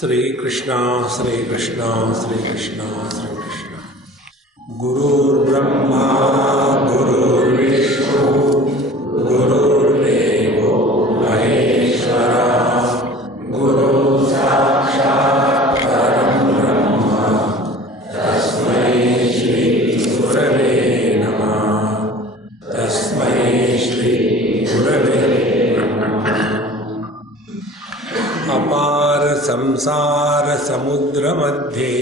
श्री कृष्णा श्री कृष्णा श्री कृष्णा श्री कृष्णा। गुरुर्ब्रह्मा गुरुर्विष्णु गुरुर्देवो महेश्वरा गुरु साक्षात् परं ब्रह्म तस्मै श्री गुरवे नमः। तस्मै श्री गुरवे अपार संसार समुद्र मध्ये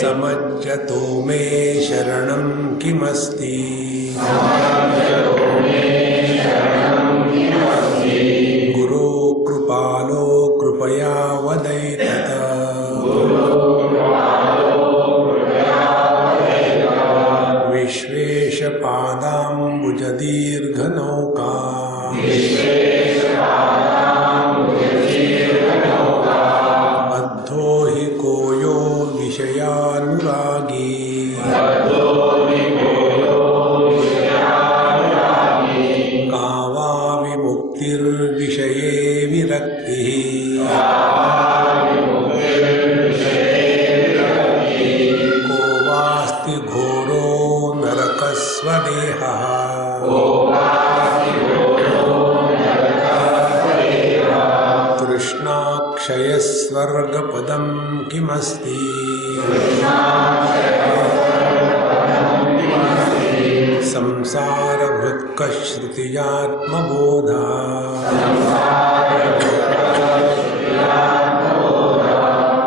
समज्जतो मे शरणं किमस्ति। गुरो कृपालो कृपया वदैतत। विश्वेशपादाम्बुजदीर्घनौका बद्धो हि को यो विषयानुरागी। का वा विमुक्तिर्विषये विरक्तिः। को वास्ति घोरो नरकस्वदेहः। तृष्णाक्षयस्वर्गपदं किमस्ति। संसारभृत्कश्रुतियात्मबोधा।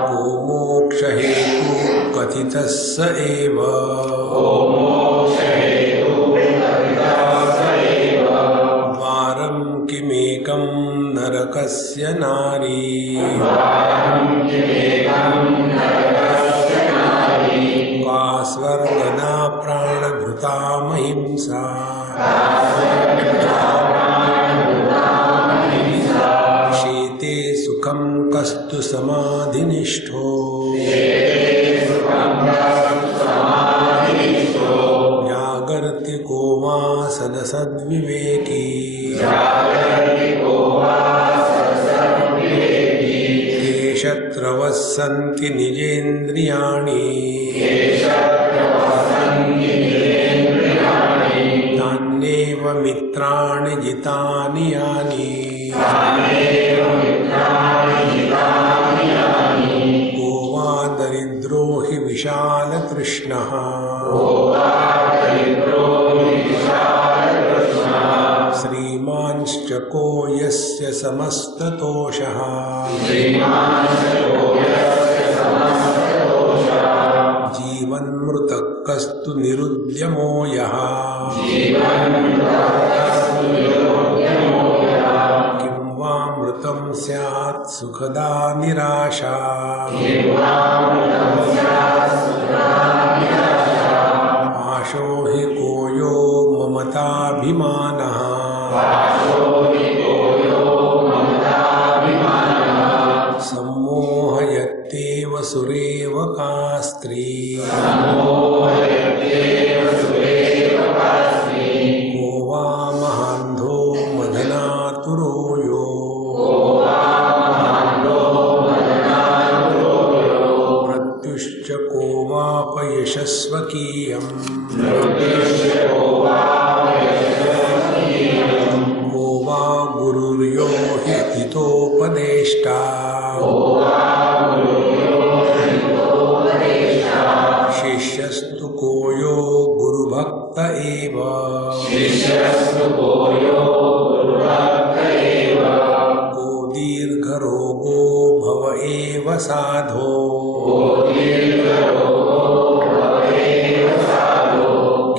को मोक्षहेतुः कथितः स एव। द्वारं किमेकं नरकस्य नारी। का स्वर्गदा प्राणभृतामहिंसा। शीते सुखं कस्तु समाधिनिष्ठो। जागर्ति को वा सदसद्विवेकी। ये शत्रवः सन्ति निजेन्द्रियाणि। तान्येव मित्राणि जितानि यानि। को वा दरिद्रो हि विशालतृष्णः। श्रीमांश्च को यस्य समस्ततोषः। जीवन्मृतः कस्तु निरुद्यमो यः। किं वा मृतं स्यात् सुखदा निराशा। आशो हि को यो ममताभिमानः। सम्मोहयत्येव सुरेव का स्त्री। को वा महान्धो मदनातुरो यो। मृत्युश्च को वापयशस्वकीयम्। को वा गुरुर्यो हि हितोपदेष्टा। शिष्यस्तु को यो गुरुभक्त एव। को दीर्घरोगो भव एव साधो।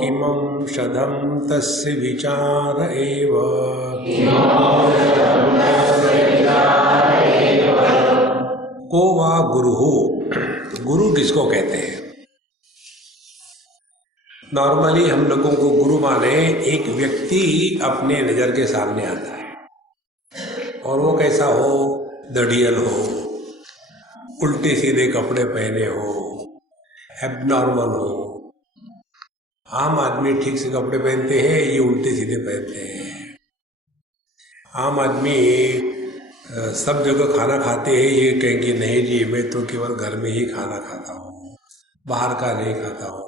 किमंशदं तस्य विचार एव। को वा गुरुः। गुरु किसको कहते हैं? नॉर्मली हम लोगों को गुरु माने एक व्यक्ति अपने नजर के सामने आता है और वो कैसा हो, दढ़ियल हो, उल्टे सीधे कपड़े पहने हो, एबनॉर्मल हो। आम आदमी ठीक से कपड़े पहनते हैं, ये उल्टे सीधे पहनते हैं। आम आदमी सब जगह खाना खाते हैं, ये कहेंगे नहीं जी मैं तो केवल घर में ही खाना खाता हूँ, बाहर का नहीं खाता हूँ।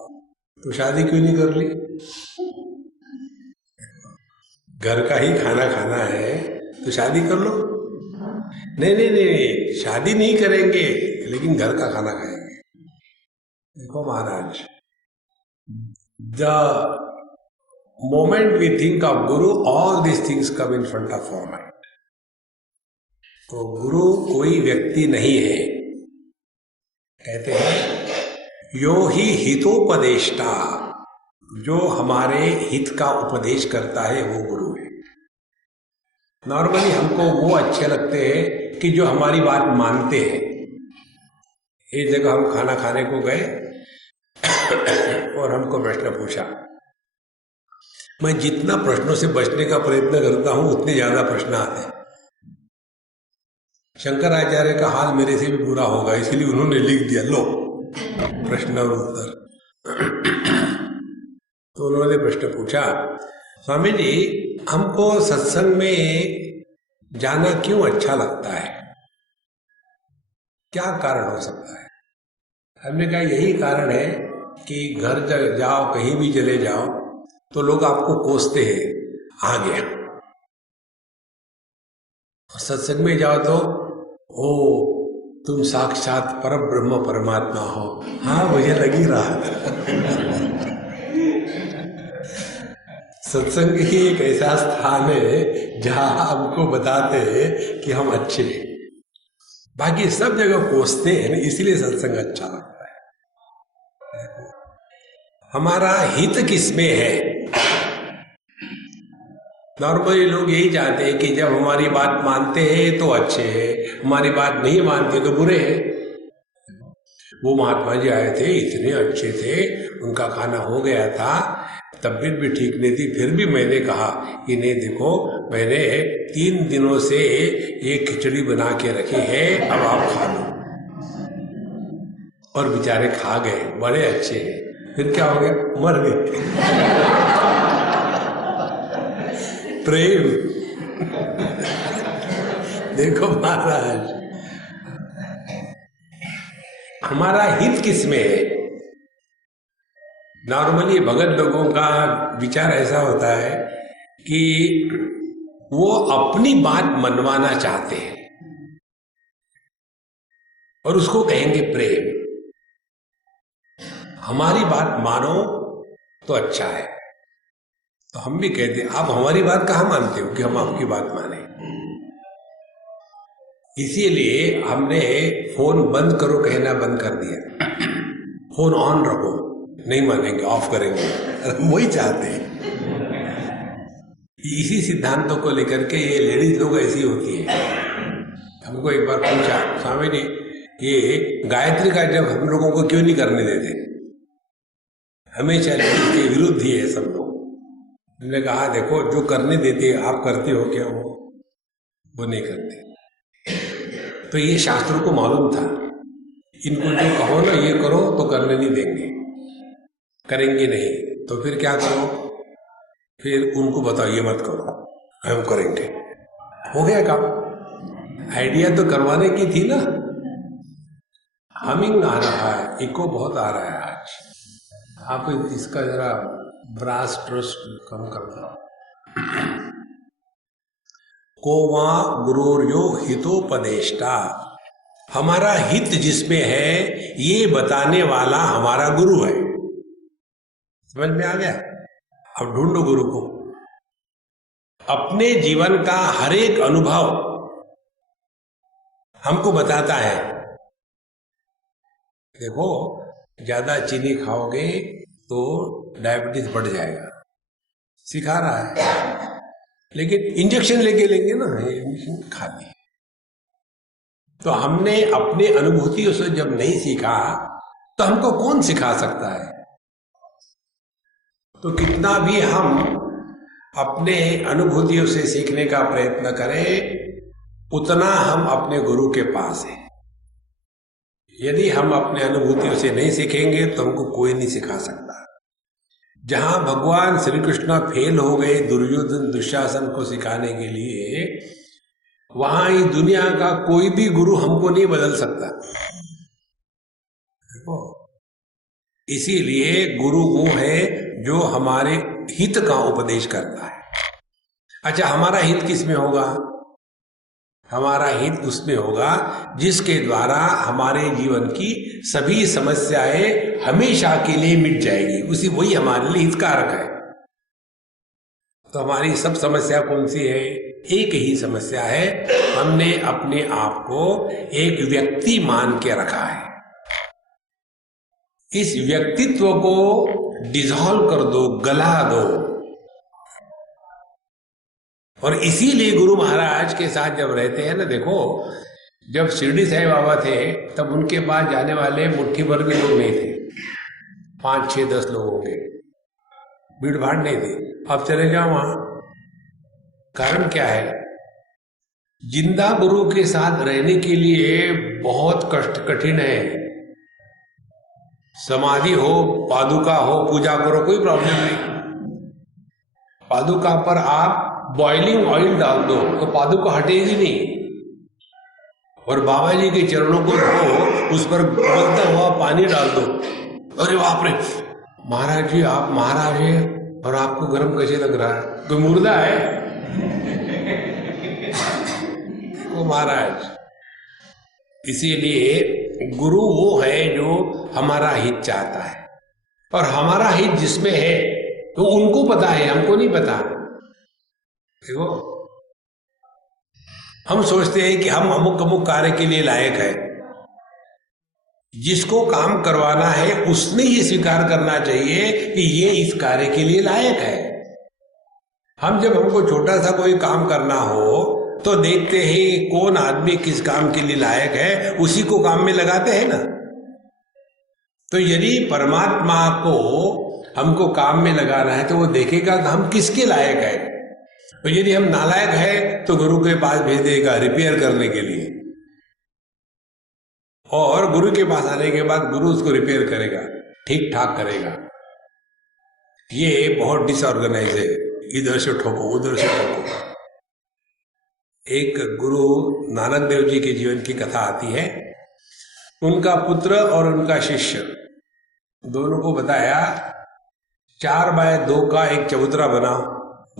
तो शादी क्यों नहीं कर ली? घर का ही खाना खाना है तो शादी कर लो। नहीं नहीं नहीं, शादी नहीं करेंगे लेकिन घर का खाना खाएंगे। देखो Maharaj, the moment we think of guru, all this things come in front of our mind. तो गुरु कोई व्यक्ति नहीं है। कहते हैं यो ही हितोपदेष्टा, जो हमारे हित का उपदेश करता है वो गुरु है। नॉर्मली हमको वो अच्छे लगते हैं कि जो हमारी बात मानते हैं। एक जगह हम खाना खाने को गए और हमको प्रश्न पूछा। मैं जितना प्रश्नों से बचने का प्रयत्न करता हूं उतने ज्यादा प्रश्न आते हैं। शंकराचार्य का हाल मेरे से भी बुरा होगा, इसलिए उन्होंने लिख दिया लो प्रश्न और उत्तर। तो उन्होंने प्रश्न पूछा, स्वामी जी हमको सत्संग में जाना क्यों अच्छा लगता है, क्या कारण हो सकता है? हमने कहा यही कारण है कि घर जाओ, कहीं भी चले जाओ तो लोग आपको कोसते हैं, आ गया। सत्संग में जाओ तो ओ तुम साक्षात परम ब्रह्म परमात्मा हो। हाँ मुझे लगी रहा था। सत्संग ही एक ऐसा स्थान है जहां हमको बताते हैं कि हम अच्छे हैं। बाकी सब जगह कोसते हैं, इसलिए सत्संग अच्छा लगता है। हमारा हित किसमें है? नॉर्मली लोग यही चाहते हैं कि जब हमारी बात मानते हैं तो अच्छे हैं, हमारी बात नहीं मानते तो बुरे हैं। वो महात्मा जी आए थे, इतने अच्छे थे, उनका खाना हो गया था, तबीयत भी ठीक नहीं थी, फिर भी मैंने कहा कि नहीं देखो मैंने 3 दिनों से एक खिचड़ी बना के रखी है, अब आप खा लो। और बेचारे खा गए, बड़े अच्छे हैं। फिर क्या हो गया? मर गए। प्रेम। देखो महाराज, हमारा हित किसमें है? नॉर्मली भगत लोगों का विचार ऐसा होता है कि वो अपनी बात मनवाना चाहते हैं और उसको कहेंगे प्रेम। हमारी बात मानो तो अच्छा है। तो हम भी कहते हैं आप हमारी बात कहाँ मानते हो कि हम आपकी बात माने? इसीलिए हमने फोन बंद करो कहना बंद कर दिया, फोन ऑन रखो, नहीं मानेंगे, ऑफ करेंगे। वही चाहते हैं। इसी सिद्धांतों को लेकर के ये लेडीज लोग ऐसी होती है। हमको एक बार पूछा, स्वामी जी ये गायत्री का जब हम लोगों को क्यों नहीं करने देते? हमेशा लेडीज के विरुद्ध ही है सब लोग। हमने कहा देखो जो करने देते आप करते हो क्या? वो नहीं करते। तो ये शास्त्रों को मालूम था, इनको जो कहो ना ये करो तो करने नहीं देंगे, करेंगे नहीं। तो फिर क्या करो? फिर उनको बताओ ये मत करो, हम करेंगे। हो गया काम। आइडिया तो करवाने की थी ना। हमिंग आ रहा है, इको बहुत आ रहा है आज। आप इसका जरा ब्रास ट्रस्ट कम कर दो। को वहां गुरुर्यो हितोपदेष्टा, हमारा हित जिसमें है ये बताने वाला हमारा गुरु है। समझ में आ गया? अब ढूंढो गुरु को। अपने जीवन का हर एक अनुभव हमको बताता है। देखो ज्यादा चीनी खाओगे तो डायबिटीज बढ़ जाएगा, सिखा रहा है। लेकिन इंजेक्शन लेके लेंगे ना, इंजेक्शन खा लिए। तो हमने अपने अनुभूतियों से जब नहीं सीखा तो हमको कौन सिखा सकता है? तो कितना भी हम अपने अनुभूतियों से सीखने का प्रयत्न करें, उतना हम अपने गुरु के पास हैं। यदि हम अपने अनुभूतियों से नहीं सीखेंगे तो हमको कोई नहीं सिखा सकता। जहां भगवान श्री कृष्ण फेल हो गए दुर्योधन दुशासन को सिखाने के लिए, वहां इस दुनिया का कोई भी गुरु हमको नहीं बदल सकता। देखो, इसीलिए गुरु वो है जो हमारे हित का उपदेश करता है। अच्छा, हमारा हित किसमें होगा? हमारा हित उसमें होगा जिसके द्वारा हमारे जीवन की सभी समस्याएं हमेशा के लिए मिट जाएगी, वही हमारे लिए हितकारक है। तो हमारी सब समस्या कौन सी है? एक ही समस्या है, हमने अपने आप को एक व्यक्ति मान के रखा है। इस व्यक्तित्व को डिसॉल्व कर दो, गला दो। और इसीलिए गुरु महाराज के साथ जब रहते हैं ना, देखो, जब शिरडी साईं बाबा थे तब उनके पास जाने वाले मुट्ठी भर भी लोग नहीं थे, 5, 6, 10 लोग होंगे, भीड़ भाड़ नहीं थी। अब चले जाओ वहां, कारण क्या है? जिंदा गुरु के साथ रहने के लिए बहुत कठिन है। समाधि हो, पादुका हो, पूजा करो, कोई प्रॉब्लम नहीं। पादुका पर आप बॉइलिंग ऑयल डाल दो तो पादुका हटेगी नहीं। और बाबा जी के चरणों को धो, उस पर उबलता हुआ पानी डाल दो। अरे बाप रे, महाराज जी आप महाराज हैं और आपको गर्म कैसे लग रहा है? कोई मुर्दा है वो महाराज। इसीलिए गुरु वो है जो हमारा हित चाहता है, और हमारा हित जिसमें है तो उनको पता है, हमको नहीं पता। देखो, हम सोचते हैं कि हम अमुक अमुक कार्य के लिए लायक है। जिसको काम करवाना है उसने ये स्वीकार करना चाहिए कि ये इस कार्य के लिए लायक है। जब हमको छोटा सा कोई काम करना हो तो देखते हैं कौन आदमी किस काम के लिए लायक है, उसी को काम में लगाते हैं ना। तो यदि परमात्मा को हमको काम में लगाना है तो वो देखेगा कि हम किसके लायक है। तो यदि हम नालायक है तो गुरु के पास भेज देगा रिपेयर करने के लिए, और गुरु के पास आने के बाद गुरु उसको रिपेयर करेगा, ठीक ठाक करेगा। ये बहुत डिसऑर्गेनाइज है, इधर से ठोको उधर से ठोको। एक गुरु नानक देव जी के जीवन की कथा आती है। उनका पुत्र और उनका शिष्य दोनों को बताया 4 बाय 2 का एक चबूतरा बनाओ,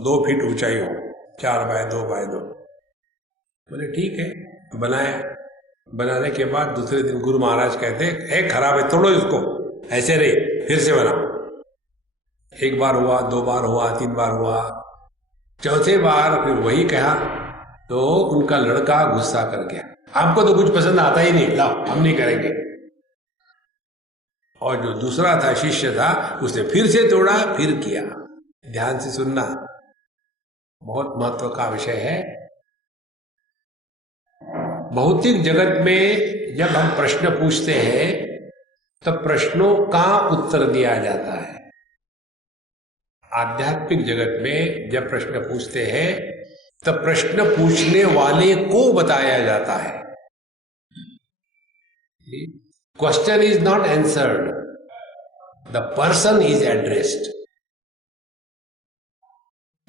2 फीट ऊंचाई हो, 4 बाय 2 बाय 2। बोले ठीक है, बनाया। बनाने के बाद दूसरे दिन गुरु महाराज कहते हैं खराब है, तोड़ो इसको, ऐसे रहे, फिर से बनाओ। 1 बार हुआ, 2 बार हुआ, 3 बार हुआ, चौथे बार फिर वही कहा तो उनका लड़का गुस्सा कर गया, आपको तो कुछ पसंद आता ही नहीं, लाओ हम नहीं करेंगे। और जो दूसरा था, शिष्य था, उसने फिर से तोड़ा, फिर किया। ध्यान से सुनना, बहुत महत्व का विषय है। भौतिक जगत में जब हम प्रश्न पूछते हैं तब प्रश्नों का उत्तर दिया जाता है। आध्यात्मिक जगत में जब प्रश्न पूछते हैं तब प्रश्न पूछने वाले को बताया जाता है। Question is not answered, the person is addressed.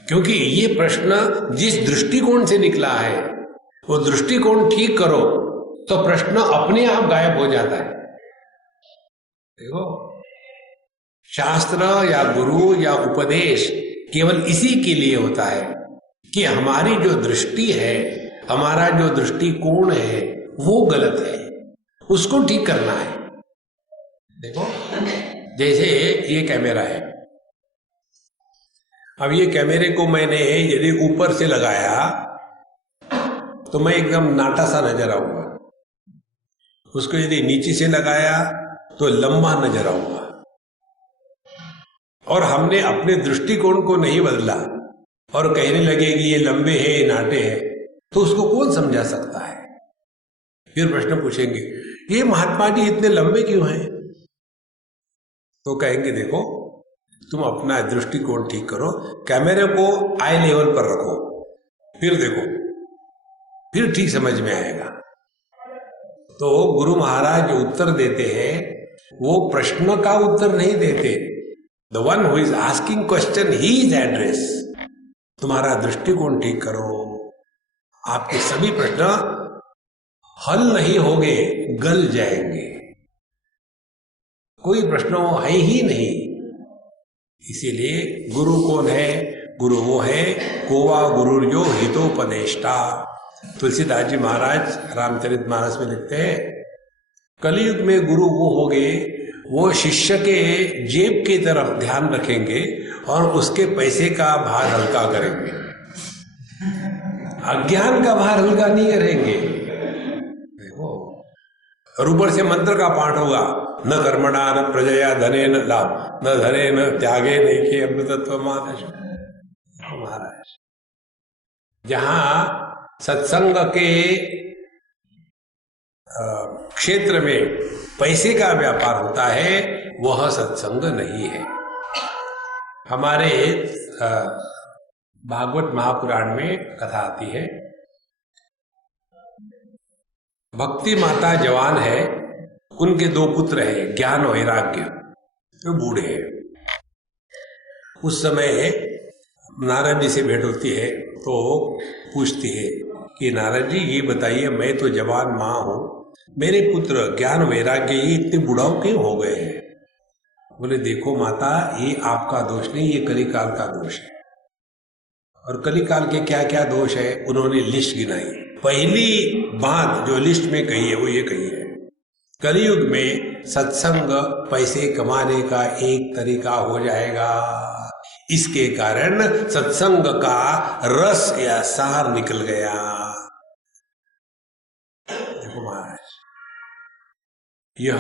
क्योंकि ये प्रश्न जिस दृष्टिकोण से निकला है वो दृष्टिकोण ठीक करो तो प्रश्न अपने आप गायब हो जाता है। देखो, शास्त्र या गुरु या उपदेश केवल इसी के लिए होता है कि हमारी जो दृष्टि है, हमारा जो दृष्टिकोण है वो गलत है, उसको ठीक करना है। देखो, जैसे ये कैमरा है, अब ये कैमरे को मैंने यदि ऊपर से लगाया तो मैं एकदम नाटा सा नजर आऊंगा, उसको यदि नीचे से लगाया तो लंबा नजर आऊंगा। और हमने अपने दृष्टिकोण को नहीं बदला और कहने लगे कि ये लंबे हैं, ये नाटे हैं, तो उसको कौन समझा सकता है? फिर प्रश्न पूछेंगे ये महात्मा जी इतने लंबे क्यों हैं? तो कहेंगे देखो, तुम अपना दृष्टिकोण ठीक करो, कैमरे को आई लेवल पर रखो, फिर देखो, फिर ठीक समझ में आएगा। तो गुरु महाराज जो उत्तर देते हैं वो प्रश्न का उत्तर नहीं देते, the one who is asking question he is address. तुम्हारा दृष्टिकोण ठीक करो, आपके सभी प्रश्न हल नहीं होंगे, गल जाएंगे। कोई प्रश्न है ही नहीं। इसीलिए गुरु कौन है? गुरु वो है कोवा गुरुर्यो हितोपदेष्टा। तुलसीदास जी महाराज रामचरितमानस में लिखते हैं, कलयुग में गुरु वो होंगे, वो शिष्य के जेब की तरफ ध्यान रखेंगे और उसके पैसे का भार हल्का करेंगे, अज्ञान का भार हल्का नहीं करेंगे। और ऊपर से मंत्र का पाठ होगा, न कर्मणा न प्रजया धने न लाभ, न धने न त्यागे देखे अमृतत्व मानस। महाराज जहां सत्संग के क्षेत्र में पैसे का व्यापार होता है, वह सत्संग नहीं है। हमारे भागवत महापुराण में कथा आती है, भक्ति माता जवान है, उनके 2 पुत्र हैं, ज्ञान और वैराग्य, वो बूढ़े हैं। उस समय नारद जी से भेंट होती है तो पूछती है कि नारद जी ये बताइए, मैं तो जवान माँ हूँ, मेरे पुत्र ज्ञान वैराग्य ये इतने बुढ़ाऊ क्यों हो गए हैं? बोले देखो माता, ये आपका दोष नहीं, ये कलिकाल का दोष है। और कलिकाल के क्या क्या दोष है उन्होंने लिस्ट गिनाई। पहली बात जो लिस्ट में कही है वो ये कही है, कलयुग में सत्संग पैसे कमाने का एक तरीका हो जाएगा। इसके कारण सत्संग का रस या सार निकल गया। देखो महाराज, यह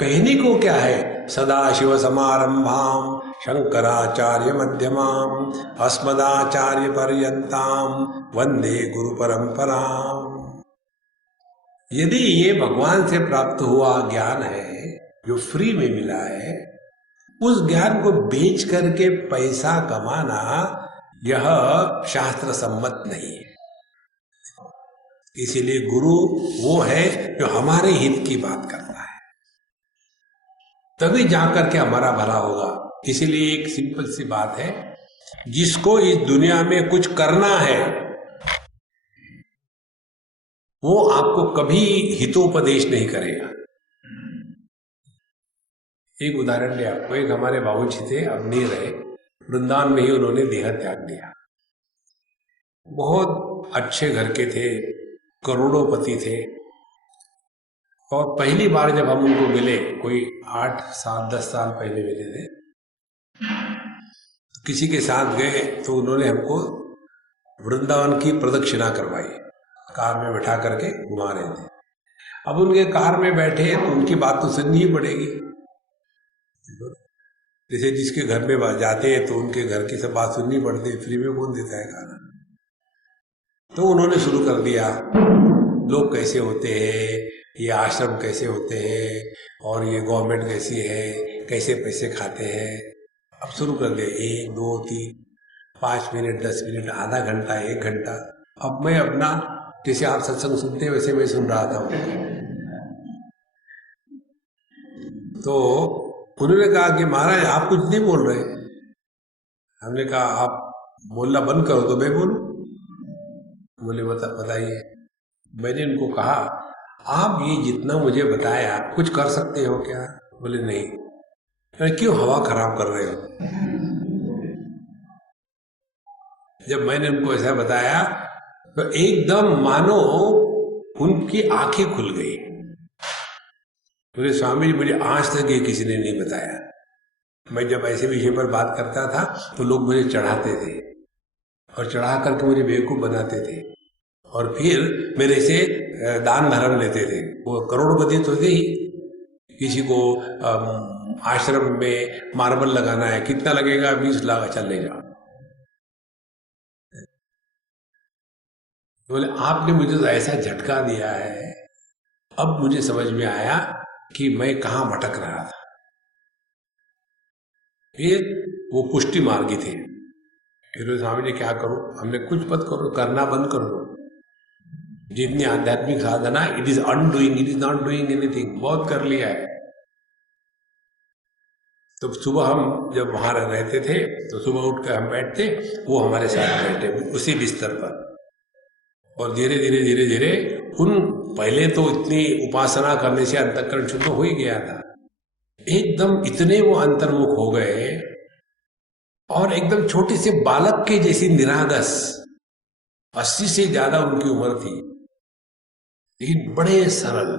कहने को क्या है, सदाशिव समारंभाम शंकराचार्य मध्यमाम अस्मदाचार्य पर्यंताम वंदे गुरु परंपराम। यदि ये भगवान से प्राप्त हुआ ज्ञान है जो फ्री में मिला है, उस ज्ञान को बेच करके पैसा कमाना यह शास्त्र सम्मत नहीं है। इसीलिए गुरु वो है जो हमारे हित की बात करता है, तभी जाकर के हमारा भला होगा। इसीलिए एक सिंपल सी बात है, जिसको इस दुनिया में कुछ करना है वो आपको कभी हितोपदेश नहीं करेगा। एक उदाहरण ले आपको, एक हमारे बाबूजी थे, अब नहीं रहे, वृंदावन में ही उन्होंने देह त्याग दिया। बहुत अच्छे घर के थे, करोड़ोंपति थे। और पहली बार जब हम उनको मिले, कोई 8 साल 10 साल पहले मिले थे, किसी के साथ गए तो उन्होंने हमको वृंदावन की प्रदक्षिणा करवाई, कार में बैठा करके घुमा रहे थे। अब उनके कार में बैठे तो उनकी बात तो सुननी ही पड़ेगी। जैसे जिसके घर में जाते हैं तो उनके घर की सब बात सुननी पड़ती है, फ्री में कौन देता है खाना। तो उन्होंने शुरू कर दिया, लोग कैसे होते हैं, ये आश्रम कैसे होते हैं, और ये गवर्नमेंट कैसी है, कैसे पैसे खाते हैं। अब शुरू कर दिया, 1 2 3 5 मिनट 10 मिनट, आधा घंटा 1 घंटा। अब मैं अपना, जैसे आप सत्संग सुनते हैं वैसे मैं सुन रहा था। तो उन्होंने कहा कि महाराज आप कुछ नहीं बोल रहे। हमने कहा आप बोलना बंद करो तो मैं बोलूं। बोले बताइए। मैंने उनको कहा आप ये जितना मुझे बताया कुछ कर सकते हो क्या? बोले नहीं। मैंने क्यों हवा खराब कर रहे हो? जब मैंने उनको ऐसा बताया तो एकदम मानो उनकी आंखें खुल गई। बोले स्वामी जी मुझे आज तक ये किसी ने नहीं बताया। मैं जब ऐसे विषय पर बात करता था तो लोग मुझे चढ़ाते थे और चढ़ा करके मुझे बेवकूफ बनाते थे और फिर मेरे से दान धर्म लेते थे। वो करोड़पति तो थे ही। किसी को आश्रम में मार्बल लगाना है, कितना लगेगा? 20 लाख। चल ले जाओ। बोले आपने मुझे तो ऐसा झटका दिया है, अब मुझे समझ में आया कि मैं कहाँ भटक रहा था। फिर वो पुष्टि मार्गी थे। फिर स्वामी जी क्या करो? हमने कुछ मत करो, करना बंद करो। जितनी आध्यात्मिक साधना, it is undoing, it is not doing anything. बहुत कर लिया है। तो सुबह हम जब वहां रहते थे तो सुबह उठ कर हम बैठते, वो हमारे साथ बैठे उसी बिस्तर पर। और धीरे धीरे धीरे धीरे उन पहले तो इतनी उपासना करने से अंतःकरण शुद्ध हो ही गया था, एकदम इतने वो अंतर्मुख हो गए और एकदम छोटे से बालक के जैसी निरागस, 80 से ज्यादा उनकी उम्र थी, लेकिन बड़े सरल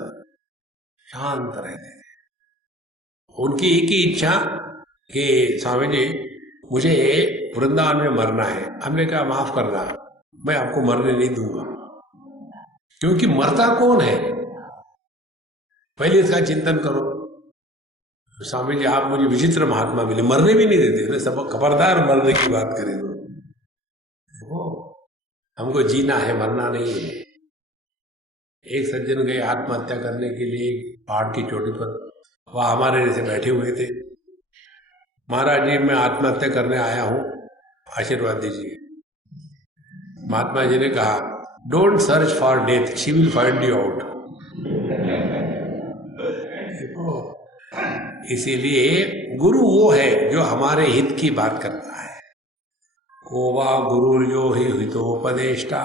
शांत रहते थे। उनकी एक ही इच्छा कि स्वामी जी मुझे वृंदावन में मरना है। हमने कहा माफ करना, मैं आपको मरने नहीं दूंगा, क्योंकि मरता कौन है, पहले इसका चिंतन करो। स्वामी जी आप मुझे विचित्र महात्मा मिले, मरने भी नहीं देते, सब खबरदार मरने की बात करें तो हमको जीना है, मरना नहीं है। एक सज्जन गए आत्महत्या करने के लिए पहाड़ की चोटी पर, वह हमारे जैसे बैठे हुए थे। महाराज जी मैं आत्महत्या करने आया हूं, आशीर्वाद दीजिए। महात्मा जी ने कहा don't search for death, she will find you out. इसीलिए गुरु वो है जो हमारे हित की बात करता है। कोवा गुरु जो ही हितोपदेष्टा।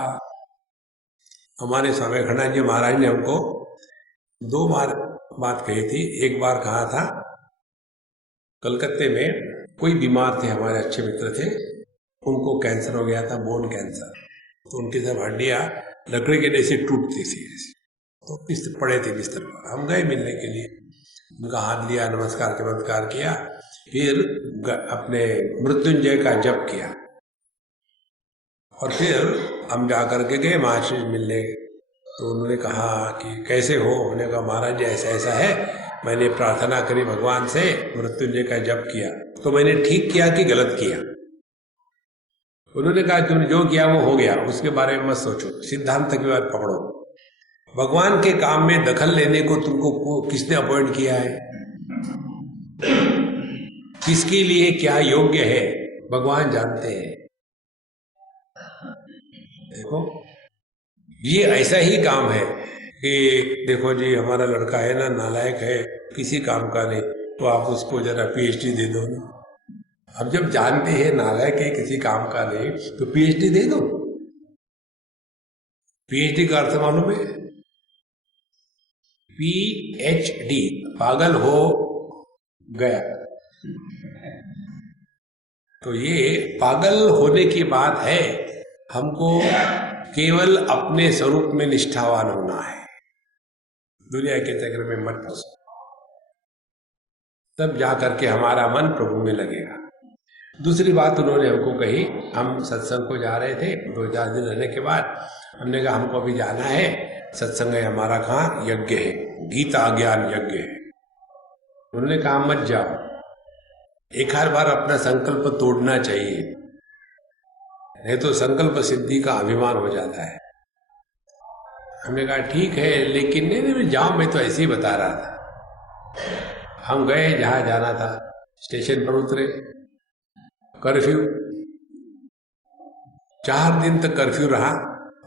हमारे स्वामी अखंडानंद जी महाराज ने हमको 2 बार बात कही थी। एक बार कहा था कलकत्ते में कोई बीमार थे, हमारे अच्छे मित्र थे, उनको कैंसर हो गया था, बोन कैंसर। तो उनकी सब हड्डियां लकड़ी के जैसे टूटती थी, तो पड़े थे बिस्तर पर। हम गए मिलने के लिए, उनका हाथ लिया, नमस्कार चमत्कार किया, फिर अपने मृत्युंजय का जप किया और फिर हम जा करके गए महाराज मिलने। तो उन्होंने कहा कि कैसे हो? उन्होंने कहा महाराज जी ऐसा ऐसा है, मैंने प्रार्थना करी भगवान से, मृत्युंजय का जप किया, तो मैंने ठीक किया कि गलत किया? उन्होंने कहा तुमने जो किया वो हो गया, उसके बारे में मत सोचो, सिद्धांत की बात पकड़ो। भगवान के काम में दखल लेने को तुमको किसने अपॉइंट किया है? किसके लिए क्या योग्य है भगवान जानते हैं। देखो ये ऐसा ही काम है कि देखो जी हमारा लड़का है ना, नालायक है, किसी काम का नहीं, तो आप उसको जरा पीएचडी दे दो ना। अब जब जानते हैं नालायक है, किसी काम का नहीं, तो पीएचडी दे दो। पीएचडी का अर्थ मालूम है? पीएचडी पागल हो गया। तो ये पागल होने की बात है, हमको केवल अपने स्वरूप में निष्ठावान होना है, दुनिया के चक्र में मत फंसो, तब जाकर के हमारा मन प्रभु में लगेगा। दूसरी बात उन्होंने हमको कही, हम सत्संग को जा रहे थे, 2-4 दिन रहने के बाद हमने कहा हमको अभी जाना है, सत्संग है हमारा, कहाँ? यज्ञ है, गीता ज्ञान यज्ञ है। उन्होंने कहा मत जाओ, एक हर बार अपना संकल्प तोड़ना चाहिए, नहीं तो संकल्प सिद्धि का अभिमान हो जाता है। हमने कहा ठीक है, लेकिन नहीं जाओ, मैं तो ऐसे ही बता रहा था। हम गए जहां जाना था, स्टेशन पर उतरे, कर्फ्यू, 4 दिन तक कर्फ्यू रहा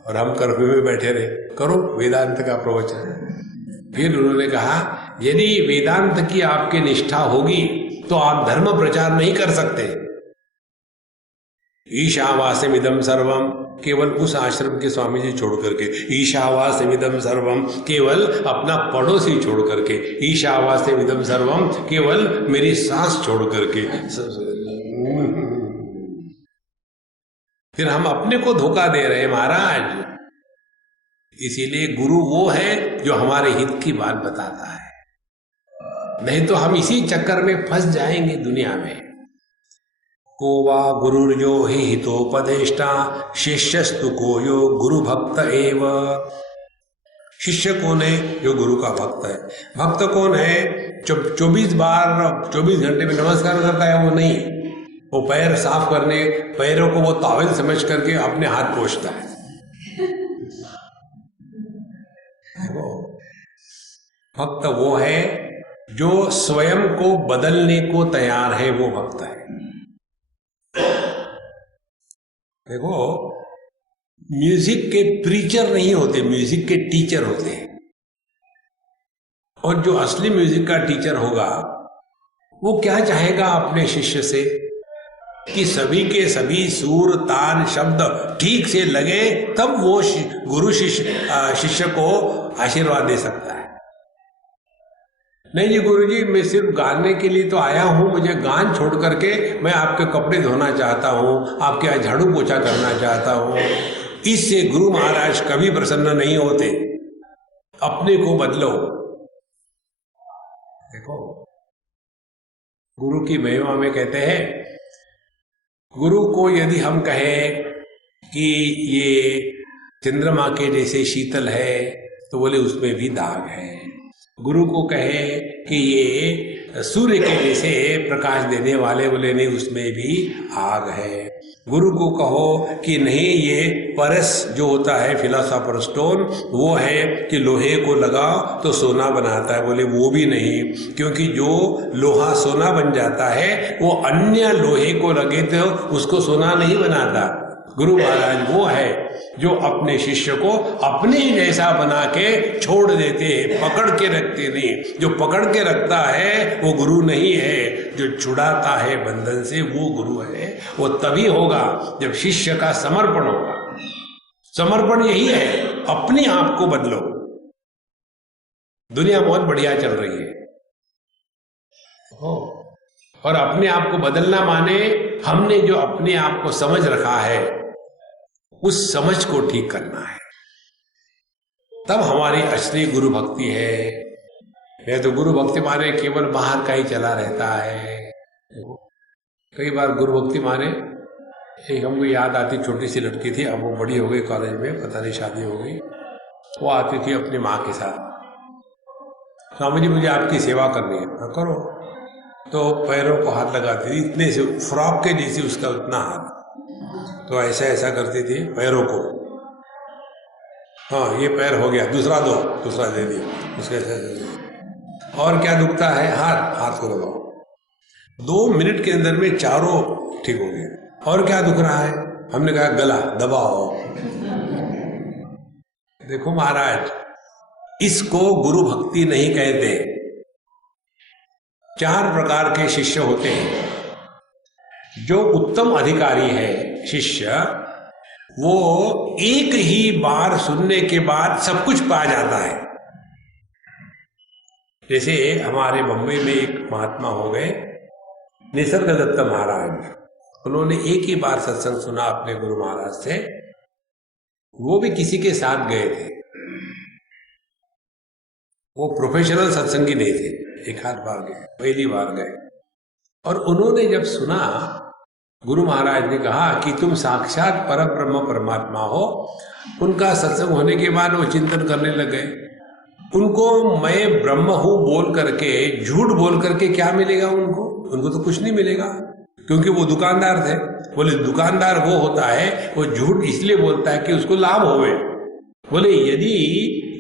और हम कर्फ्यू में बैठे रहे, करो वेदांत का प्रवचन। फिर उन्होंने कहा यदि वेदांत की आपकी निष्ठा होगी तो आप धर्म प्रचार नहीं कर सकते। ईशावास्यमिदं सर्वम, केवल उस आश्रम के स्वामी जी छोड़ करके, ईशावास्यमिदं सर्वम, केवल अपना पड़ोसी छोड़ करके, ईशावास्यमिदं सर्वम, केवल मेरी सांस छोड़ करके। फिर हम अपने को धोखा दे रहे हैं महाराज। इसीलिए गुरु वो है जो हमारे हित की बात बताता है, नहीं तो हम इसी चक्कर में फंस जाएंगे दुनिया में। को वा गुरुर्यो हि हितोपदेष्टा शिष्यस्तु को यो गुरु भक्त एव। शिष्य कौन है? जो गुरु का भक्त है। भक्त कौन है? 24 बार 24 घंटे में नमस्कार करता है वो नहीं, वो पैर साफ करने, पैरों को वो तावेल समझ करके अपने हाथ पोंछता है। भक्त वो है जो स्वयं को बदलने को तैयार है, वो भक्त है। देखो म्यूजिक के प्रीचर नहीं होते, म्यूजिक के टीचर होते हैं। और जो असली म्यूजिक का टीचर होगा वो क्या चाहेगा अपने शिष्य से कि सभी के सभी सुर तान शब्द ठीक से लगे, तब वो गुरु शिष्य को आशीर्वाद दे सकता है। नहीं जी गुरुजी, मैं सिर्फ गाने के लिए तो आया हूं, मुझे गान छोड़ करके मैं आपके कपड़े धोना चाहता हूं, आपके यहाँ झाड़ू पोछा करना चाहता हूं, इससे गुरु महाराज कभी प्रसन्न नहीं होते। अपने को बदलो। देखो, गुरु की महिमा में कहते हैं, गुरु को यदि हम कहें कि ये चंद्रमा के जैसे शीतल है, तो बोले उसमें भी दाग है। गुरु को कहे कि ये सूर्य के जैसे प्रकाश देने वाले, बोले नहीं उसमें भी आग है। गुरु को कहो कि नहीं ये परस जो होता है फिलोसोफर स्टोन, वो है कि लोहे को लगाओ तो सोना बनाता है, बोले वो भी नहीं, क्योंकि जो लोहा सोना बन जाता है वो अन्य लोहे को लगे तो उसको सोना नहीं बनाता। गुरु महाराज वो है जो अपने शिष्य को अपने ही जैसा बना के छोड़ देते हैं, पकड़ के रखते नहीं। जो पकड़ के रखता है वो गुरु नहीं है, जो छुड़ाता है बंधन से वो गुरु है। वो तभी होगा जब शिष्य का समर्पण होगा। समर्पण यही है, अपने आप को बदलो। दुनिया बहुत बढ़िया चल रही है और अपने आप को बदलना माने हमने जो अपने आप को समझ रखा है उस समझ को ठीक करना है, तब हमारी असली गुरु भक्ति है। नहीं तो गुरु भक्ति माने केवल बाहर का ही चला रहता है। कई बार गुरु भक्ति माने, एक हमको याद आती, छोटी सी लड़की थी, अब वो बड़ी हो गई, कॉलेज में पता नहीं शादी हो गई। वो आती थी अपनी माँ के साथ, स्वामी जी मुझे आपकी सेवा करनी है। हाँ करो। तो पैरों को हाथ लगाती थी, इतने से फ्रॉक के जैसे उसका उतना हाथ, तो ऐसा ऐसा करती थी पैरों को। हाँ ये पैर हो गया, दूसरा दो, दूसरा दे दिया उसके ऐसे। और क्या दुखता है? हाथ को दबाओ। 2 मिनट के अंदर में चारों ठीक हो गए। और क्या दुख रहा है? हमने कहा गला दबाओ। देखो महाराज, इसको गुरु भक्ति नहीं कहते। 4 प्रकार के शिष्य होते हैं। जो उत्तम अधिकारी है शिष्य, वो एक ही बार सुनने के बाद सब कुछ पा जाता है। जैसे हमारे बम्बई में एक महात्मा हो गए निसर्गदत्त महाराज, उन्होंने एक ही बार सत्संग सुना अपने गुरु महाराज से, वो भी किसी के साथ गए थे। वो प्रोफेशनल सत्संगी नहीं थे, एक आध बार गए, पहली बार गए। और उन्होंने जब सुना, गुरु महाराज ने कहा कि तुम साक्षात परम ब्रह्म परमात्मा हो। उनका सत्संग होने के बाद वो चिंतन करने लग गए। उनको मैं ब्रह्म हूं बोल करके, झूठ बोल करके क्या मिलेगा उनको तो कुछ नहीं मिलेगा, क्योंकि वो दुकानदार थे। बोले दुकानदार वो होता है, वो झूठ इसलिए बोलता है कि उसको लाभ होवे। बोले यदि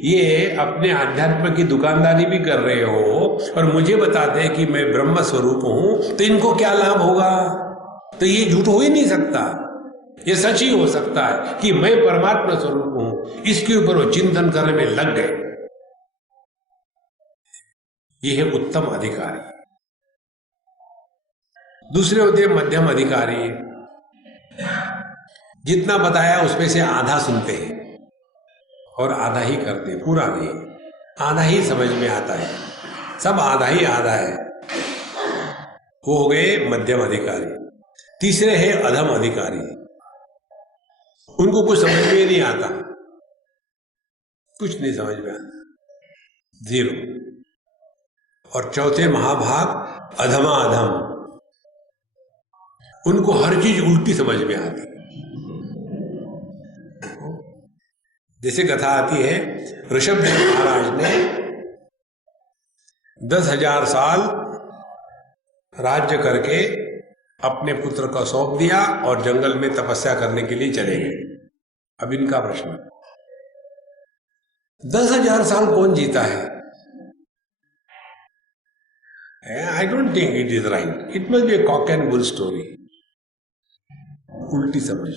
ये अपने अध्यात्म की दुकानदारी भी कर रहे हो और मुझे बताते हैं कि मैं ब्रह्म स्वरूप हूं, तो इनको क्या लाभ होगा? तो ये झूठ हो ही नहीं सकता, ये सच ही हो सकता है कि मैं परमात्मा स्वरूप हूं। इसके ऊपर वो चिंतन करने में लग गए। ये है उत्तम अधिकारी। दूसरे होते हैं मध्यम अधिकारी। जितना बताया उसमें से आधा सुनते हैं और आधा ही करते हैं, पूरा नहीं, आधा ही समझ में आता है, सब आधा ही आधा है। वो हो गए मध्यम अधिकारी। तीसरे है अधम अधिकारी। उनको कुछ समझ में नहीं आता, कुछ नहीं समझ में आता, 0। और चौथे महाभाग अधमा अधम। उनको हर चीज उल्टी समझ में आती। जैसे कथा आती है, ऋषभदेव महाराज ने 10,000 साल राज्य करके अपने पुत्र को सौंप दिया और जंगल में तपस्या करने के लिए चले गए। अब इनका प्रश्न, 10,000 साल कौन जीता है? I don't think it is right. It must be a cock and bull story. उल्टी समझ।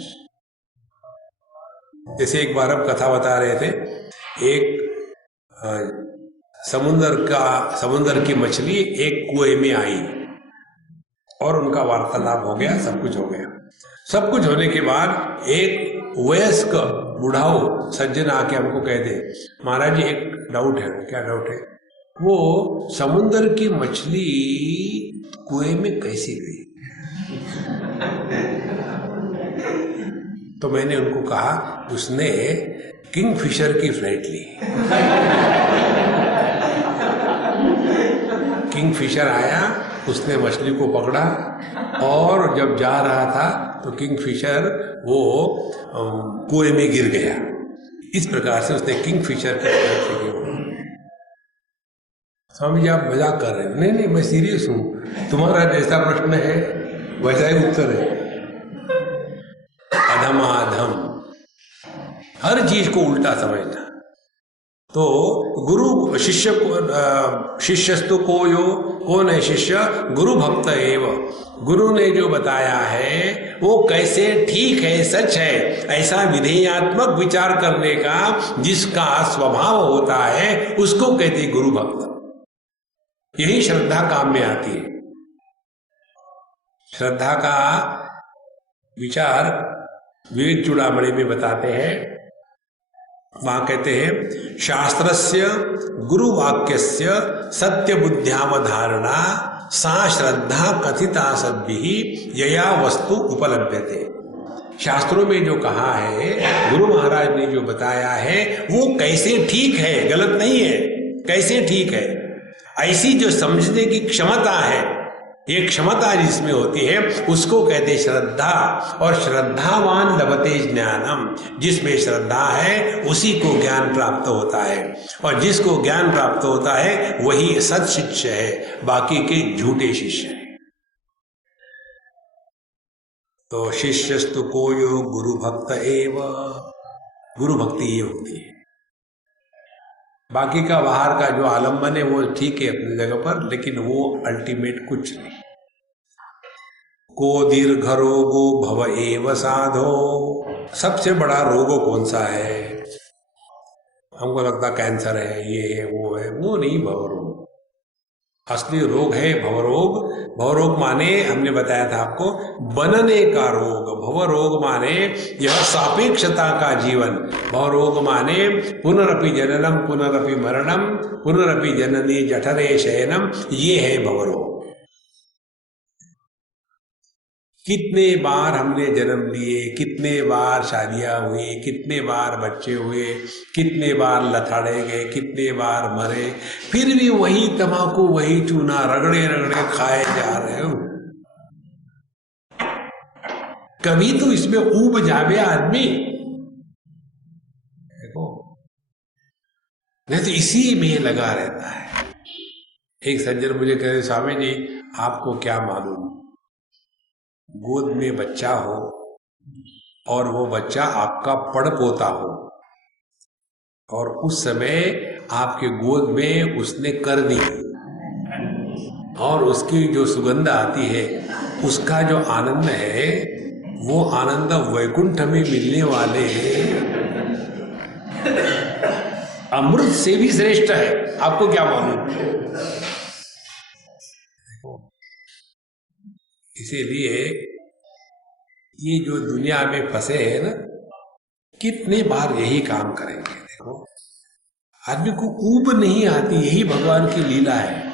जैसे एक बार हम कथा बता रहे थे, एक समुंदर की मछली एक कुएं में आई और उनका वार्तालाप हो गया, सब कुछ हो गया। सब कुछ होने के बाद एक वयस्क बुढ़ाऊ सज्जन आके हमको कहते, महाराज जी एक डाउट है। क्या डाउट है? वो समुद्र की मछली कुएं में कैसे गई? तो मैंने उनको कहा, उसने किंगफिशर की फ्लाइट ली। किंगफिशर आया, उसने मछली को पकड़ा और जब जा रहा था तो किंगफिशर वो कुएं में गिर गया। इस प्रकार से उसने किंगफिशर की फ्लाइट से किया। स्वामी जी आप मजाक कर रहे हैं? नहीं नहीं, मैं सीरियस हूं। तुम्हारा जैसा प्रश्न है वैसा ही उत्तर है। अधमाधम, हर चीज को उल्टा समझना। तो गुरु शिष्य को, शिष्यस्तु को यो, कौन है शिष्य? गुरु भक्त एव। गुरु ने जो बताया है वो कैसे ठीक है, सच है, ऐसा विधेयात्मक विचार करने का जिसका स्वभाव होता है उसको कहते गुरु भक्त। यही श्रद्धा काम में आती है। श्रद्धा का विचार विवेक चूड़ामणि में बताते हैं। वहां कहते हैं, शास्त्रस्य गुरुवाक्यस्य सत्य बुद्ध्यावधारणा सा श्रद्धा कथिता सद्भिः यया वस्तु उपलभ्यते। शास्त्रों में जो कहा है, गुरु महाराज ने जो बताया है वो कैसे ठीक है, गलत नहीं है, कैसे ठीक है, ऐसी जो समझने की क्षमता है, ये क्षमता जिसमें होती है उसको कहते श्रद्धा। और श्रद्धावान लभते ज्ञानम, जिसमें श्रद्धा है उसी को ज्ञान प्राप्त होता है, और जिसको ज्ञान प्राप्त होता है वही सत शिष्य है, बाकी के झूठे शिष्य हैं। तो शिष्यस्तु को यो गुरु भक्त एव, गुरु भक्ति ये होती है। बाकी का बाहर का जो आलम्बन है वो ठीक है अपनी जगह पर, लेकिन वो अल्टीमेट कुछ नहीं। को दीर्घ रोगो भव एव साधो। सबसे बड़ा रोग कौन सा है? हमको लगता कैंसर है, ये है, वो है, वो नहीं भवरोग। असली रोग है भवरोग। भवरोग माने हमने बताया था आपको बनने का रोग। भवरोग माने यह सापेक्षता का जीवन। भवरोग माने पुनरपि जननम पुनरपि मरणम पुनरपि जननी जठरे शयनम, ये है भवरोग। कितने बार हमने जन्म लिए, कितने बार शादियां हुई, कितने बार बच्चे हुए, कितने बार लथाड़े गए, कितने बार मरे, फिर भी वही तम्बाकू वही चूना रगड़े रगड़े खाए जा रहे हो। कभी तो इसमें ऊब जावे आदमी, देखो, नहीं तो इसी में लगा रहता है। एक सज्जन मुझे कह रहे, स्वामी जी आपको क्या मालूम, गोद में बच्चा हो और वो बच्चा आपका पड़पोता हो, और उस समय आपके गोद में उसने कर दी, और उसकी जो सुगंध आती है, उसका जो आनंद है, वो आनंद वैकुंठ में मिलने वाले अमृत से भी श्रेष्ठ है। आपको क्या मालूम? इसीलिए ये जो दुनिया में फंसे हैं ना, कितने बार यही काम करेंगे। देखो, आदमी को ऊब नहीं आती, यही भगवान की लीला है।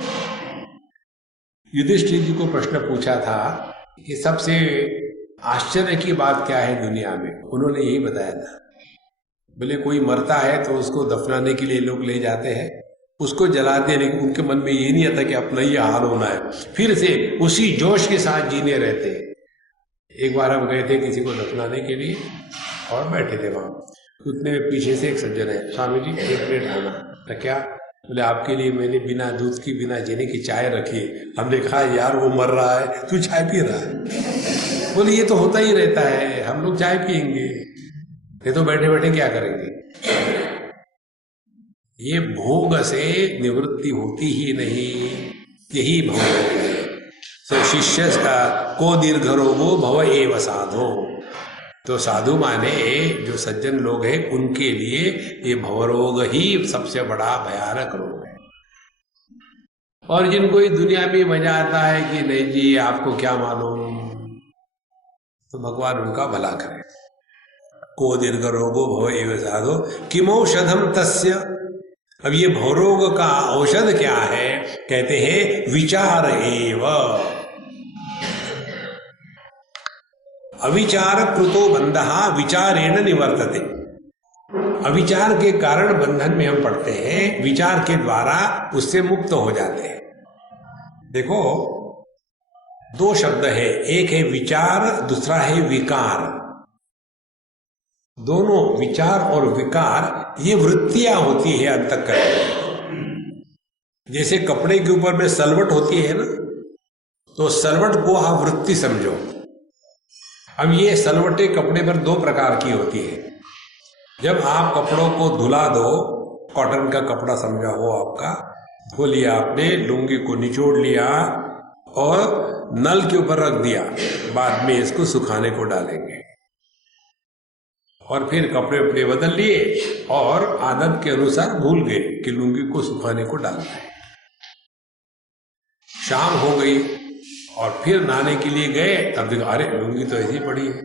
युधिष्ठिर जी को प्रश्न पूछा था कि सबसे आश्चर्य की बात क्या है दुनिया में? उन्होंने यही बताया था, बोले कोई मरता है तो उसको दफनाने के लिए लोग ले जाते हैं, उसको जलाते हैं, लेकिन उनके मन में ये नहीं आता कि अपना ही हाल होना है, फिर से उसी जोश के साथ जीने रहते हैं। एक बार हम गए थे किसी को दफनाने के लिए और बैठे थे वहां, उतने में पीछे से एक सज्जन है, स्वामी जी एक प्लेट खाना। तो क्या? बोले आपके लिए मैंने बिना दूध की बिना चीनी की चाय रखी है। हमने कहा यार वो मर रहा है, तू चाय पी रहा है। बोले ये तो होता ही रहता है, हम लोग चाय पियेंगे, ये तो बैठे बैठे क्या करेंगे। ये भोग से निवृत्ति होती ही नहीं, यही भोग है। तो शिष्य का को दीर्घ रोगो भव एव साधो। तो साधु माने जो सज्जन लोग हैं उनके लिए ये भवरोग ही सबसे बड़ा भयानक रोग है। और जिनको इस दुनिया में मजा आता है कि नहीं जी आपको क्या मालूम, तो भगवान उनका भला करे। को दीर्घ रोगो भव एव साधो किमौषधम तस्य। अब ये भवरोग का औषध क्या है? कहते हैं विचार एव। अविचार कृतो बंधः विचारेण निवर्तते। अविचार के कारण बंधन में हम पड़ते हैं, विचार के द्वारा उससे मुक्त हो जाते हैं। देखो दो शब्द है, एक है विचार, दूसरा है विकार। दोनों विचार और विकार ये वृत्तियां होती है अंतःकरण में। जैसे कपड़े के ऊपर में सलवट होती है ना, तो सलवट को आप वृत्ति समझो। अब ये सलवटें कपड़े पर दो प्रकार की होती है। जब आप कपड़ों को धुला दो, कॉटन का कपड़ा समझा हो आपका, धो लिया आपने, लुंगी को निचोड़ लिया और नल के ऊपर रख दिया, बाद में इसको सुखाने को डालेंगे और फिर कपड़े उपड़े बदल लिए और आदत के अनुसार भूल गए कि लुंगी को सुखाने को डालना है। शाम हो गई और फिर नहाने के लिए गए, तब देखा अरे लुंगी तो ऐसी पड़ी है,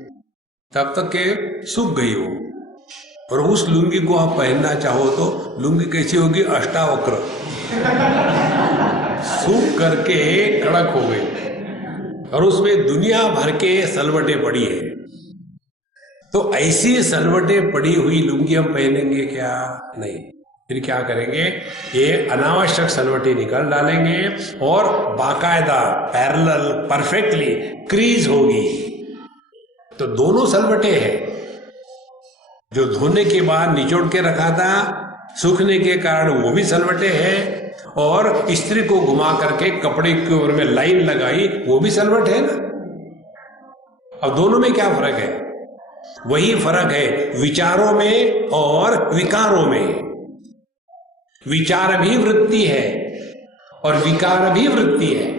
तब तक के सूख गई हो। और उस लुंगी को आप पहनना चाहो तो लुंगी कैसी होगी? अष्टावक्र, सूख करके कड़क हो गई और उसमें दुनिया भर के सलवटें पड़ी है। तो ऐसी सलवटें पड़ी हुई लुंगी हम पहनेंगे क्या? नहीं। फिर क्या करेंगे? ये अनावश्यक सलवटें निकाल डालेंगे और बाकायदा पैरेलल परफेक्टली क्रीज होगी। तो दोनों सलवटें हैं, जो धोने के बाद निचोड़ के रखा था, सूखने के कारण वो भी सलवटें हैं, और इस्त्री को घुमा करके कपड़े के ऊपर में लाइन लगाई, वो भी सलवट है ना। अब दोनों में क्या फर्क है? वही फर्क है विचारों में और विकारों में। विचार भी वृत्ति है और विकार भी वृत्ति है।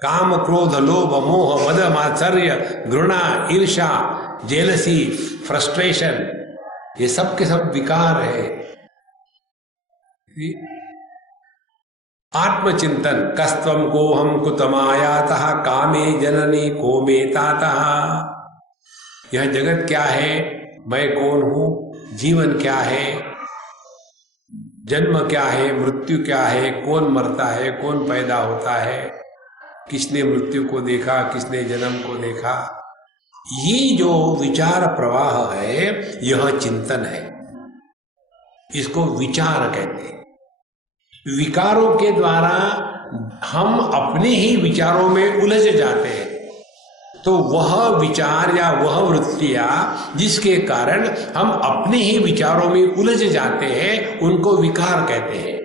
काम, क्रोध, लोभ, मोह, मद, मात्सर्य, घृणा, ईर्ष्या, जेलसी, फ्रस्ट्रेशन, ये सब के सब विकार है। आत्मचिंतन, कस्त्वं कोहम कुतमायातः कामे जननी को में तातः। यह जगत क्या है, मैं कौन हूं, जीवन क्या है, जन्म क्या है, मृत्यु क्या है, कौन मरता है, कौन पैदा होता है, किसने मृत्यु को देखा, किसने जन्म को देखा। ये जो विचार प्रवाह है यह चिंतन है, इसको विचार कहते हैं। विकारों के द्वारा हम अपने ही विचारों में उलझ जाते हैं, तो वह विचार या वह वृत्तियां जिसके कारण हम अपने ही विचारों में उलझ जाते हैं उनको विकार कहते हैं।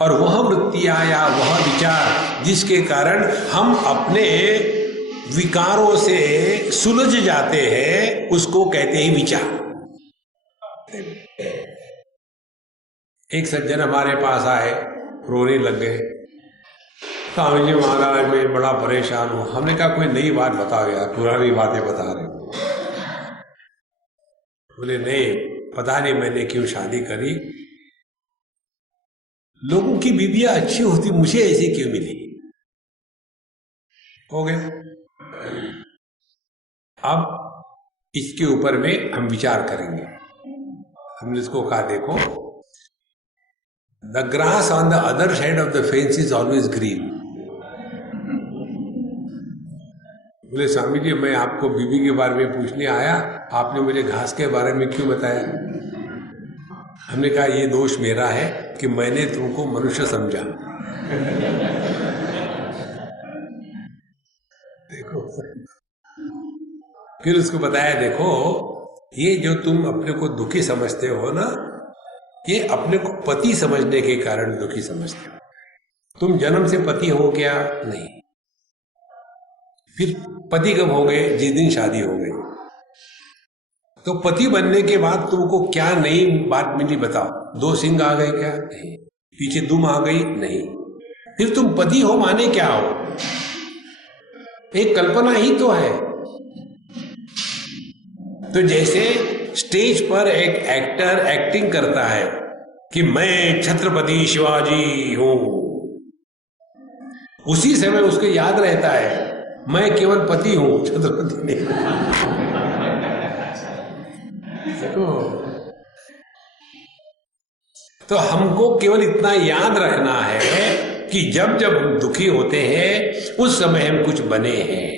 और वह वृत्तियां या वह विचार जिसके कारण हम अपने विकारों से सुलझ जाते हैं उसको कहते हैं विचार। एक सज्जन हमारे पास आए, रोने लग गए, स्वामी जी महाराज मैं बड़ा परेशान हूं। हमने कहा कोई नई बात बताओ यार, पुरानी बातें बता रहे हो। बोले नहीं, पता नहीं मैंने क्यों शादी करी, लोगों की बीवियां अच्छी होती, मुझे ऐसी क्यों मिली। हो गए। अब इसके ऊपर में हम विचार करेंगे। हमने इसको कहा देखो, the grass on the other side of the fence is always green. बोले स्वामी जी मैं आपको बीवी के बारे में पूछने आया, आपने मुझे घास के बारे में क्यों बताया। हमने कहा ये दोष मेरा है कि मैंने तुमको मनुष्य समझा। देखो, फिर उसको बताया देखो ये जो तुम अपने को दुखी समझते हो ना, ये अपने को पति समझने के कारण दुखी समझते हो। तुम जन्म से पति हो क्या? नहीं। फिर पति कब हो गए? जिस दिन शादी हो गई। तो पति बनने के बाद तुमको क्या नई बात मिली बताओ? 2 सींग आ गए क्या? नहीं। पीछे दुम आ गई? नहीं। फिर तुम पति हो माने क्या हो? एक कल्पना ही तो है। तो जैसे स्टेज पर एक एक्टर एक्टिंग करता है, कि मैं छत्रपति शिवाजी हूं, उसी समय उसको याद रहता है मैं केवल पति हूं, छत्रपति नहीं। तो हमको केवल इतना याद रखना है कि जब जब हम दुखी होते हैं उस समय हम कुछ बने हैं।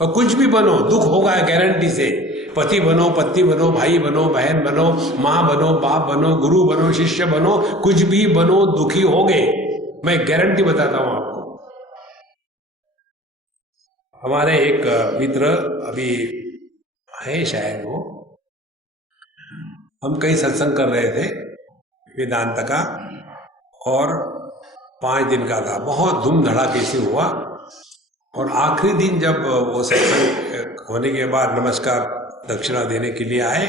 और कुछ भी बनो, दुख होगा गारंटी से। पति बनो, पत्नी बनो, भाई बनो, बहन बनो, माँ बनो, बाप बनो, गुरु बनो, शिष्य बनो, कुछ भी बनो, दुखी होगे, मैं गारंटी बताता हूं आपको। हमारे एक मित्र अभी है शायद, वो हम कई सत्संग कर रहे थे वेदांत का, और 5 दिन का था, बहुत धूम धड़ाके से हुआ। और आखिरी दिन जब वो सत्संग होने के बाद नमस्कार दक्षिणा देने के लिए आए,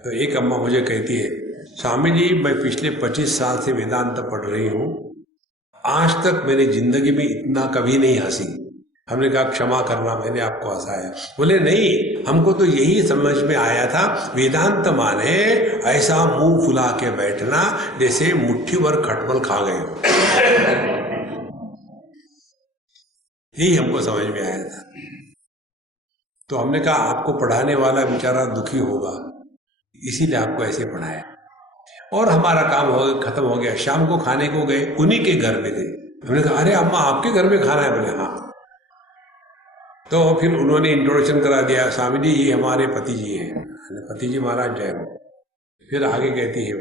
तो एक अम्मा मुझे कहती है, स्वामी जी मैं पिछले 25 साल से वेदांत पढ़ रही हूँ, आज तक मेरी जिंदगी में इतना कभी नहीं हंसी। हमने कहा क्षमा करना, मैंने आपको हंसाया। बोले नहीं, हमको तो यही समझ में आया था, वेदांत माने ऐसा मुंह फुला के बैठना जैसे मुट्ठी भर खटमल खा गए हो। यही हमको समझ में आया था। तो हमने कहा आपको पढ़ाने वाला बेचारा दुखी होगा, इसीलिए आपको ऐसे पढ़ाया। और हमारा काम खत्म हो गया। शाम को खाने को गए, उन्हीं के घर में थे। हमने कहा अरे अम्मा आपके घर में खाना है? बोले हाँ। तो फिर उन्होंने इंट्रोडक्शन करा दिया, स्वामी जी ये हमारे पति जी हैं। पति जी महाराज जय हो। फिर आगे कहती है,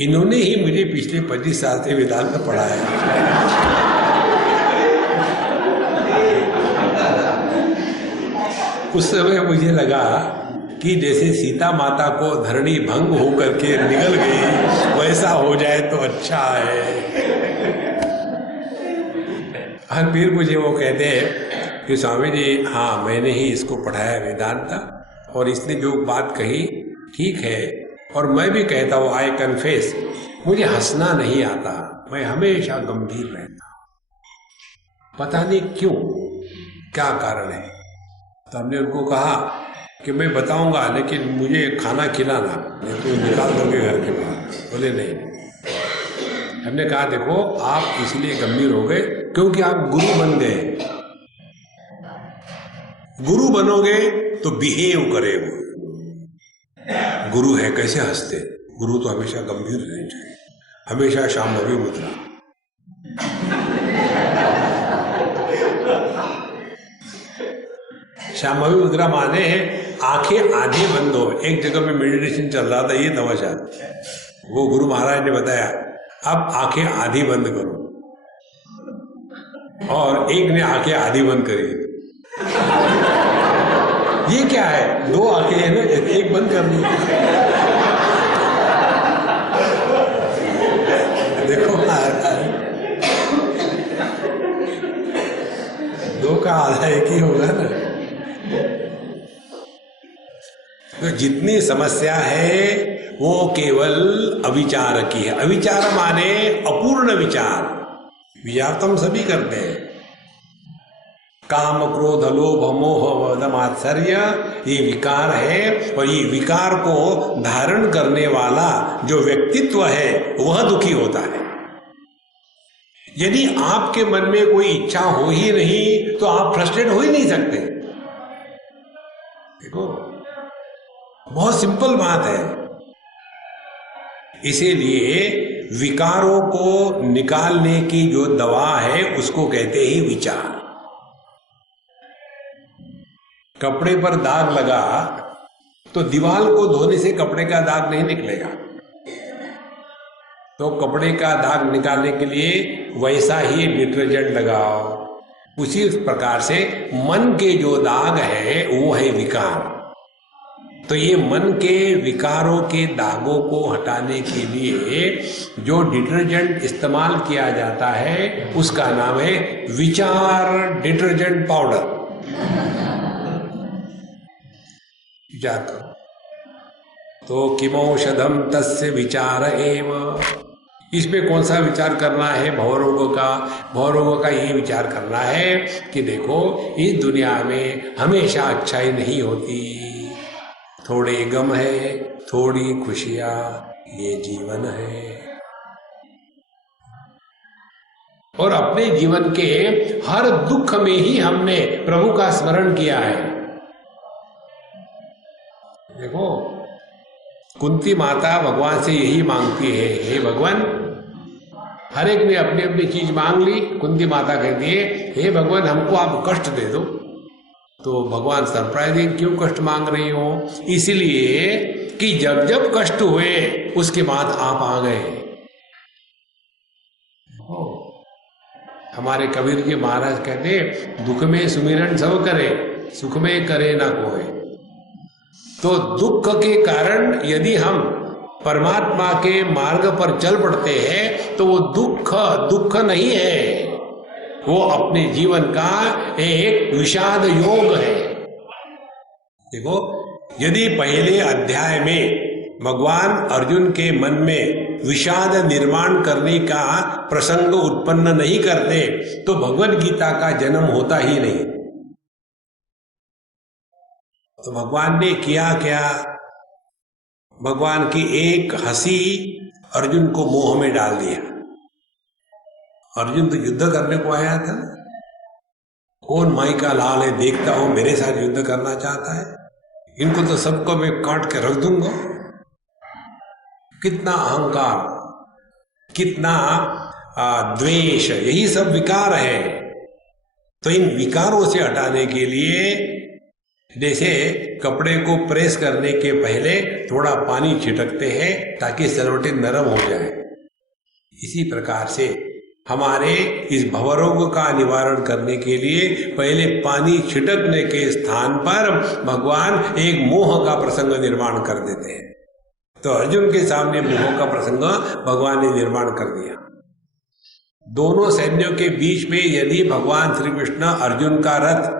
इन्होंने ही मुझे पिछले 25 साल से वेदांत पढ़ाया। उस समय मुझे लगा कि जैसे सीता माता को धरणी भंग होकर के निगल गई, वैसा हो जाए तो अच्छा है। और फिर मुझे वो कहते हैं कि स्वामी जी हाँ मैंने ही इसको पढ़ाया वेदांत, और इसने जो बात कही ठीक है। और मैं भी कहता हूँ, आई कन्फेस, मुझे हंसना नहीं आता, मैं हमेशा गंभीर रहता हूँ। पता नहीं क्यों, क्या कारण है। तो हमने उनको कहा कि मैं बताऊंगा, लेकिन मुझे खाना खिलाना, नहीं तो निकाल दोगे घर के बाहर। बोले नहीं। हमने कहा देखो आप इसलिए गंभीर हो गए क्योंकि आप गुरु बन गए। गुरु बनोगे तो बिहेव करेगा। गुरु है कैसे हंसते, गुरु तो हमेशा गंभीर रहने चाहिए, हमेशा शांभवी मुद्रा। शांभवी मुद्रा माने आंखें आधी बंद हो। एक जगह में मेडिटेशन चल रहा था, ये तमाशा, वो गुरु महाराज ने बताया अब आंखें आधी बंद करो, और एक ने आंखें आधी बंद करी। ये क्या है, 2 आंखें है ना, एक बंद करनी। देखो 2 का आधा एक ही होगा ना। तो जितनी समस्या है वो केवल अविचार की है। अविचार माने अपूर्ण विचार। विचार तो हम सभी करते हैं, काम क्रोध लोभ मोह मद मात्सर्य, ये विकार है। और ये विकार को धारण करने वाला जो व्यक्तित्व है वह दुखी होता है। यदि आपके मन में कोई इच्छा हो ही नहीं तो आप फ्रस्ट्रेट हो ही नहीं सकते। देखो बहुत सिंपल बात है। इसीलिए विकारों को निकालने की जो दवा है उसको कहते हैं विचार। कपड़े पर दाग लगा तो दीवार को धोने से कपड़े का दाग नहीं निकलेगा। तो कपड़े का दाग निकालने के लिए वैसा ही डिटर्जेंट लगाओ। उसी प्रकार से मन के जो दाग है वो है विकार। तो ये मन के विकारों के दागों को हटाने के लिए जो डिटर्जेंट इस्तेमाल किया जाता है उसका नाम है विचार डिटर्जेंट पाउडर। विचार करो तो किमौषधम तस्य विचार एव। इसमें कौन सा विचार करना है? भवरोगों का। भवरोगों का ये विचार करना है कि देखो इस दुनिया में हमेशा अच्छाई नहीं होती, थोड़े गम है, थोड़ी खुशियां, ये जीवन है। और अपने जीवन के हर दुख में ही हमने प्रभु का स्मरण किया है। देखो, कुंती माता भगवान से यही मांगती है, हे भगवान, हर एक ने अपनी अपनी चीज मांग ली। कुंती माता कहती है, हे भगवान, हमको आप कष्ट दे दो। तो भगवान सरप्राइजिंग, क्यों कष्ट मांग रही हो? इसलिए कि जब जब कष्ट हुए उसके बाद आप आ गए। हमारे कबीर जी महाराज कहते, दुख में सुमिरन सब करे, सुख में करे ना कोई। तो दुख के कारण यदि हम परमात्मा के मार्ग पर चल पड़ते हैं तो वो दुख नहीं है, वो अपने जीवन का एक विषाद योग है। देखो, यदि पहले अध्याय में भगवान अर्जुन के मन में विषाद निर्माण करने का प्रसंग उत्पन्न नहीं करते तो भगवद गीता का जन्म होता ही नहीं। तो भगवान ने किया क्या? भगवान की एक हंसी अर्जुन को मोह में डाल दिया। अर्जुन तो युद्ध करने को आया था। कौन माई का लाल है, देखता हो मेरे साथ युद्ध करना चाहता है, इनको तो सबको मैं काट के रख दूंगा। कितना अहंकार, कितना द्वेष, यही सब विकार है। तो इन विकारों से हटाने के लिए जैसे कपड़े को प्रेस करने के पहले थोड़ा पानी छिटकते हैं ताकि सलवटें नरम हो जाए, इसी प्रकार से हमारे इस भवरोग का निवारण करने के लिए पहले पानी छिटकने के स्थान पर भगवान एक मोह का प्रसंग निर्माण कर देते हैं। तो अर्जुन के सामने मोह का प्रसंग भगवान ने निर्माण कर दिया। दोनों सैन्यों के बीच में यदि भगवान श्री कृष्ण अर्जुन का रथ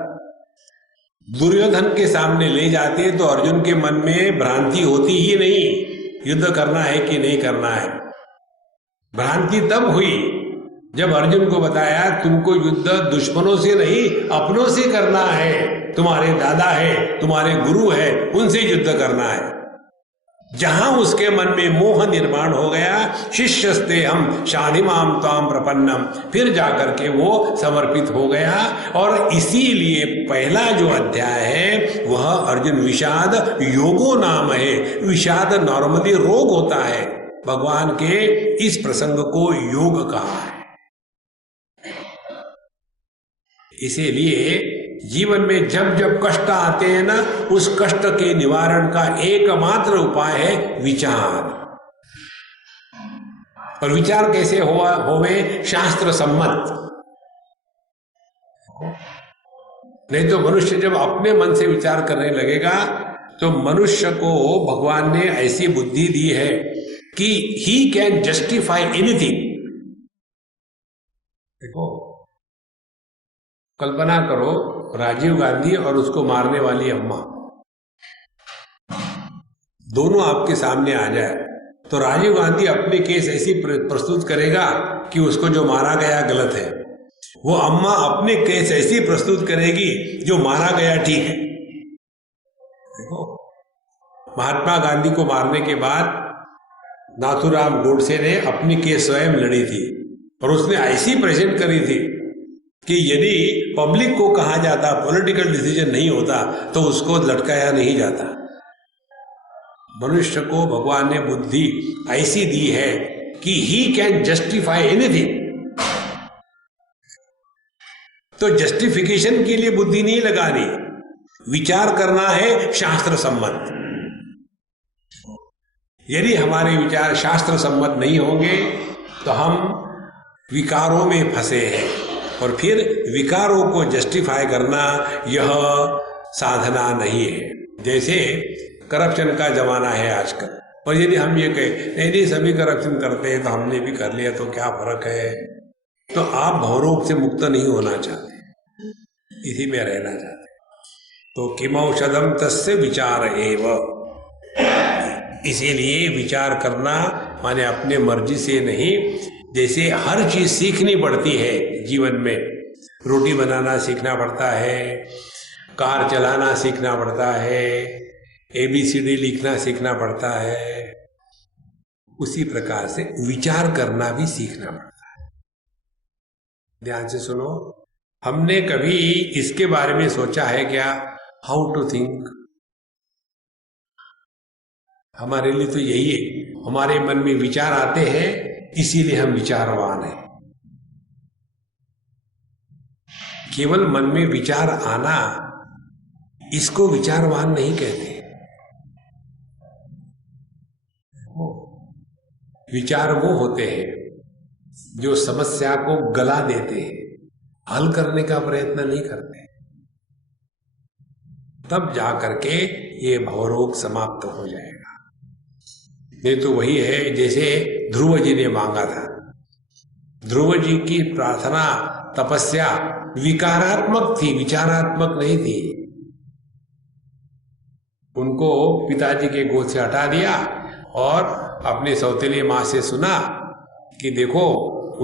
दुर्योधन के सामने ले जाते तो अर्जुन के मन में भ्रांति होती ही नहीं, युद्ध करना है कि नहीं करना है। भ्रांति तब हुई जब अर्जुन को बताया, तुमको युद्ध दुश्मनों से नहीं अपनों से करना है, तुम्हारे दादा है, तुम्हारे गुरु है, उनसे युद्ध करना है। जहां उसके मन में मोह निर्माण हो गया, शिष्यस्ते हम शाधिमाम त्वाम प्रपन्नम, फिर जाकर के वो समर्पित हो गया। और इसीलिए पहला जो अध्याय है वह अर्जुन विषाद योगो नाम है। विषाद नॉर्मली रोग होता है, भगवान के इस प्रसंग को योग कहा है। इसीलिए जीवन में जब जब कष्ट आते हैं ना, उस कष्ट के निवारण का एकमात्र उपाय है विचार। और विचार कैसे होवे? शास्त्र सम्मत। नहीं तो मनुष्य जब अपने मन से विचार करने लगेगा तो मनुष्य को भगवान ने ऐसी बुद्धि दी है कि ही कैन जस्टिफाई एनीथिंग। देखो, कल्पना करो, राजीव गांधी और उसको मारने वाली अम्मा दोनों आपके सामने आ जाए तो राजीव गांधी अपने केस ऐसी प्रस्तुत करेगा कि उसको जो मारा गया गलत है, वो अम्मा अपने केस ऐसी प्रस्तुत करेगी जो मारा गया ठीक है। देखो, महात्मा गांधी को मारने के बाद नाथूराम गोडसे ने अपनी केस स्वयं लड़ी थी और उसने ऐसी प्रेजेंट करी थी कि यदि पब्लिक को कहा जाता, पॉलिटिकल डिसीजन नहीं होता तो उसको लटकाया नहीं जाता। मनुष्य को भगवान ने बुद्धि ऐसी दी है कि ही कैन जस्टिफाई एनीथिंग। तो जस्टिफिकेशन के लिए बुद्धि नहीं लगानी, विचार करना है शास्त्र सम्मत। यदि हमारे विचार शास्त्र सम्मत नहीं होंगे तो हम विकारों में फंसे हैं, और फिर विकारों को जस्टिफाई करना यह साधना नहीं है। जैसे करप्शन का जमाना है आजकल, और यदि हम ये कहें नहीं सभी करप्शन करते हैं तो हमने भी कर लिया तो क्या फर्क है, तो आप भवरोग से मुक्त नहीं होना चाहते, इसी में रहना चाहते। तो किमौषधम तस्य विचार एव। इसीलिए विचार करना माने अपने मर्जी से नहीं। जैसे हर चीज सीखनी पड़ती है जीवन में, रोटी बनाना सीखना पड़ता है, कार चलाना सीखना पड़ता है, ABCD लिखना सीखना पड़ता है, उसी प्रकार से विचार करना भी सीखना पड़ता है। ध्यान से सुनो, हमने कभी इसके बारे में सोचा है क्या, हाउ टू थिंक? हमारे लिए तो यही है, हमारे मन में विचार आते हैं, इसीलिए हम विचारवान हैं। केवल मन में विचार आना, इसको विचारवान नहीं कहते। विचार वो होते हैं जो समस्या को गला देते हैं, हल करने का प्रयत्न नहीं करते, तब जाकर के ये भवरोग समाप्त हो जाएगा। ये तो वही है जैसे ध्रुव जी ने मांगा था। ध्रुव जी की प्रार्थना तपस्या विकारात्मक थी, विचारात्मक नहीं थी। उनको पिताजी के गोद से हटा दिया और अपने सौतेली माँ से सुना कि देखो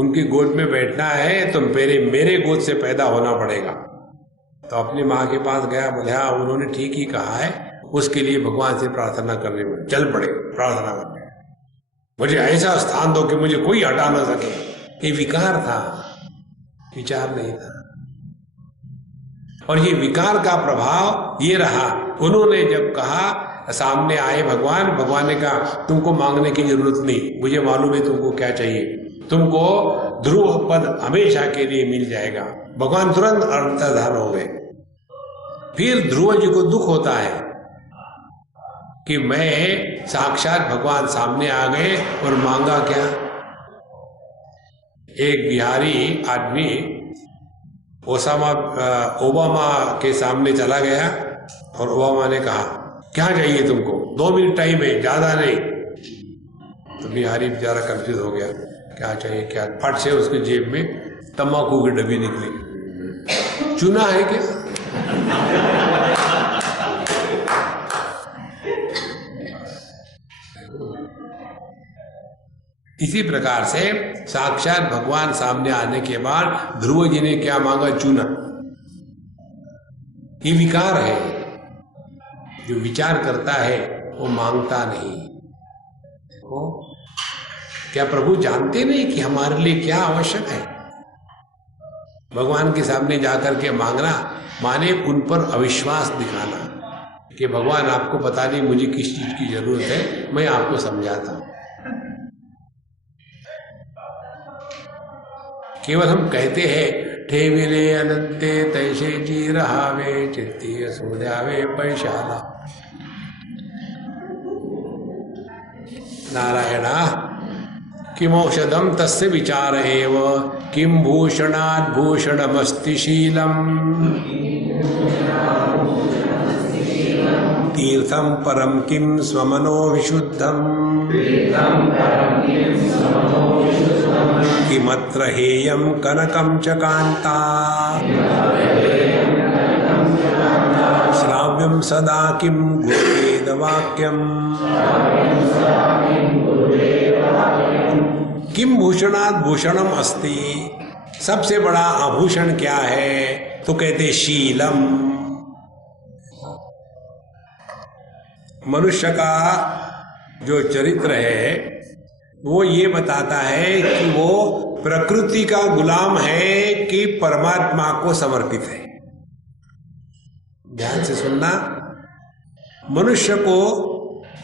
उनकी गोद में बैठना है तो मेरे गोद से पैदा होना पड़ेगा। तो अपनी माँ के पास गया, बोले हाँ उन्होंने ठीक ही कहा है, उसके लिए भगवान से प्रार्थना करने में चल पड़े, प्रार्थना करने, मुझे ऐसा स्थान दो कि मुझे कोई हटा ना सके। ये विकार था, विचार नहीं था। और ये विकार का प्रभाव ये रहा, उन्होंने जब कहा, सामने आए भगवान, भगवान ने कहा तुमको मांगने की जरूरत नहीं, मुझे मालूम है तुमको क्या चाहिए, तुमको ध्रुव पद हमेशा के लिए मिल जाएगा। भगवान तुरंत अंतर्धान हो गए। फिर ध्रुव जी को दुख होता है कि मैं साक्षात भगवान सामने आ गए और मांगा क्या। एक बिहारी आदमी ओबामा के सामने चला गया और ओबामा ने कहा क्या चाहिए तुमको, 2 मिनट टाइम है, ज्यादा नहीं। तो बिहारी बेचारा कंफ्यूज हो गया, क्या चाहिए क्या। फट से उसके जेब में तंबाकू की डब्बी निकली। चूना है क्या? इसी प्रकार से साक्षात भगवान सामने आने के बाद ध्रुव जी ने क्या मांगा, चूना। ये विकार है, जो विचार करता है वो मांगता नहीं। वो क्या प्रभु जानते नहीं कि हमारे लिए क्या आवश्यक है? भगवान के सामने जाकर के मांगना माने उन पर अविश्वास दिखाना कि भगवान आपको पता नहीं मुझे किस चीज की जरूरत है, मैं आपको समझाता हूं। केवल हम कहते हैं ठेविले अनंते तैसे जी रहावे चित्तीय सूर्यावे पैशाला। नारायण किमौषधम तस्य विचार एव किम भूषणात् भूषणमस्ति शीलम तीर्थम परम किम स्वमनो विशुद्धम किमत्र हेयं कनकं च कांता श्राव्यं सदा किं गुरुवेदवाक्यं किम भूषणात् भूषणम अस्ति। सबसे बड़ा आभूषण क्या है? तो कहते शीलम। मनुष्य का जो चरित्र है वो ये बताता है कि वो प्रकृति का गुलाम है कि परमात्मा को समर्पित है। ध्यान से सुनना, मनुष्य को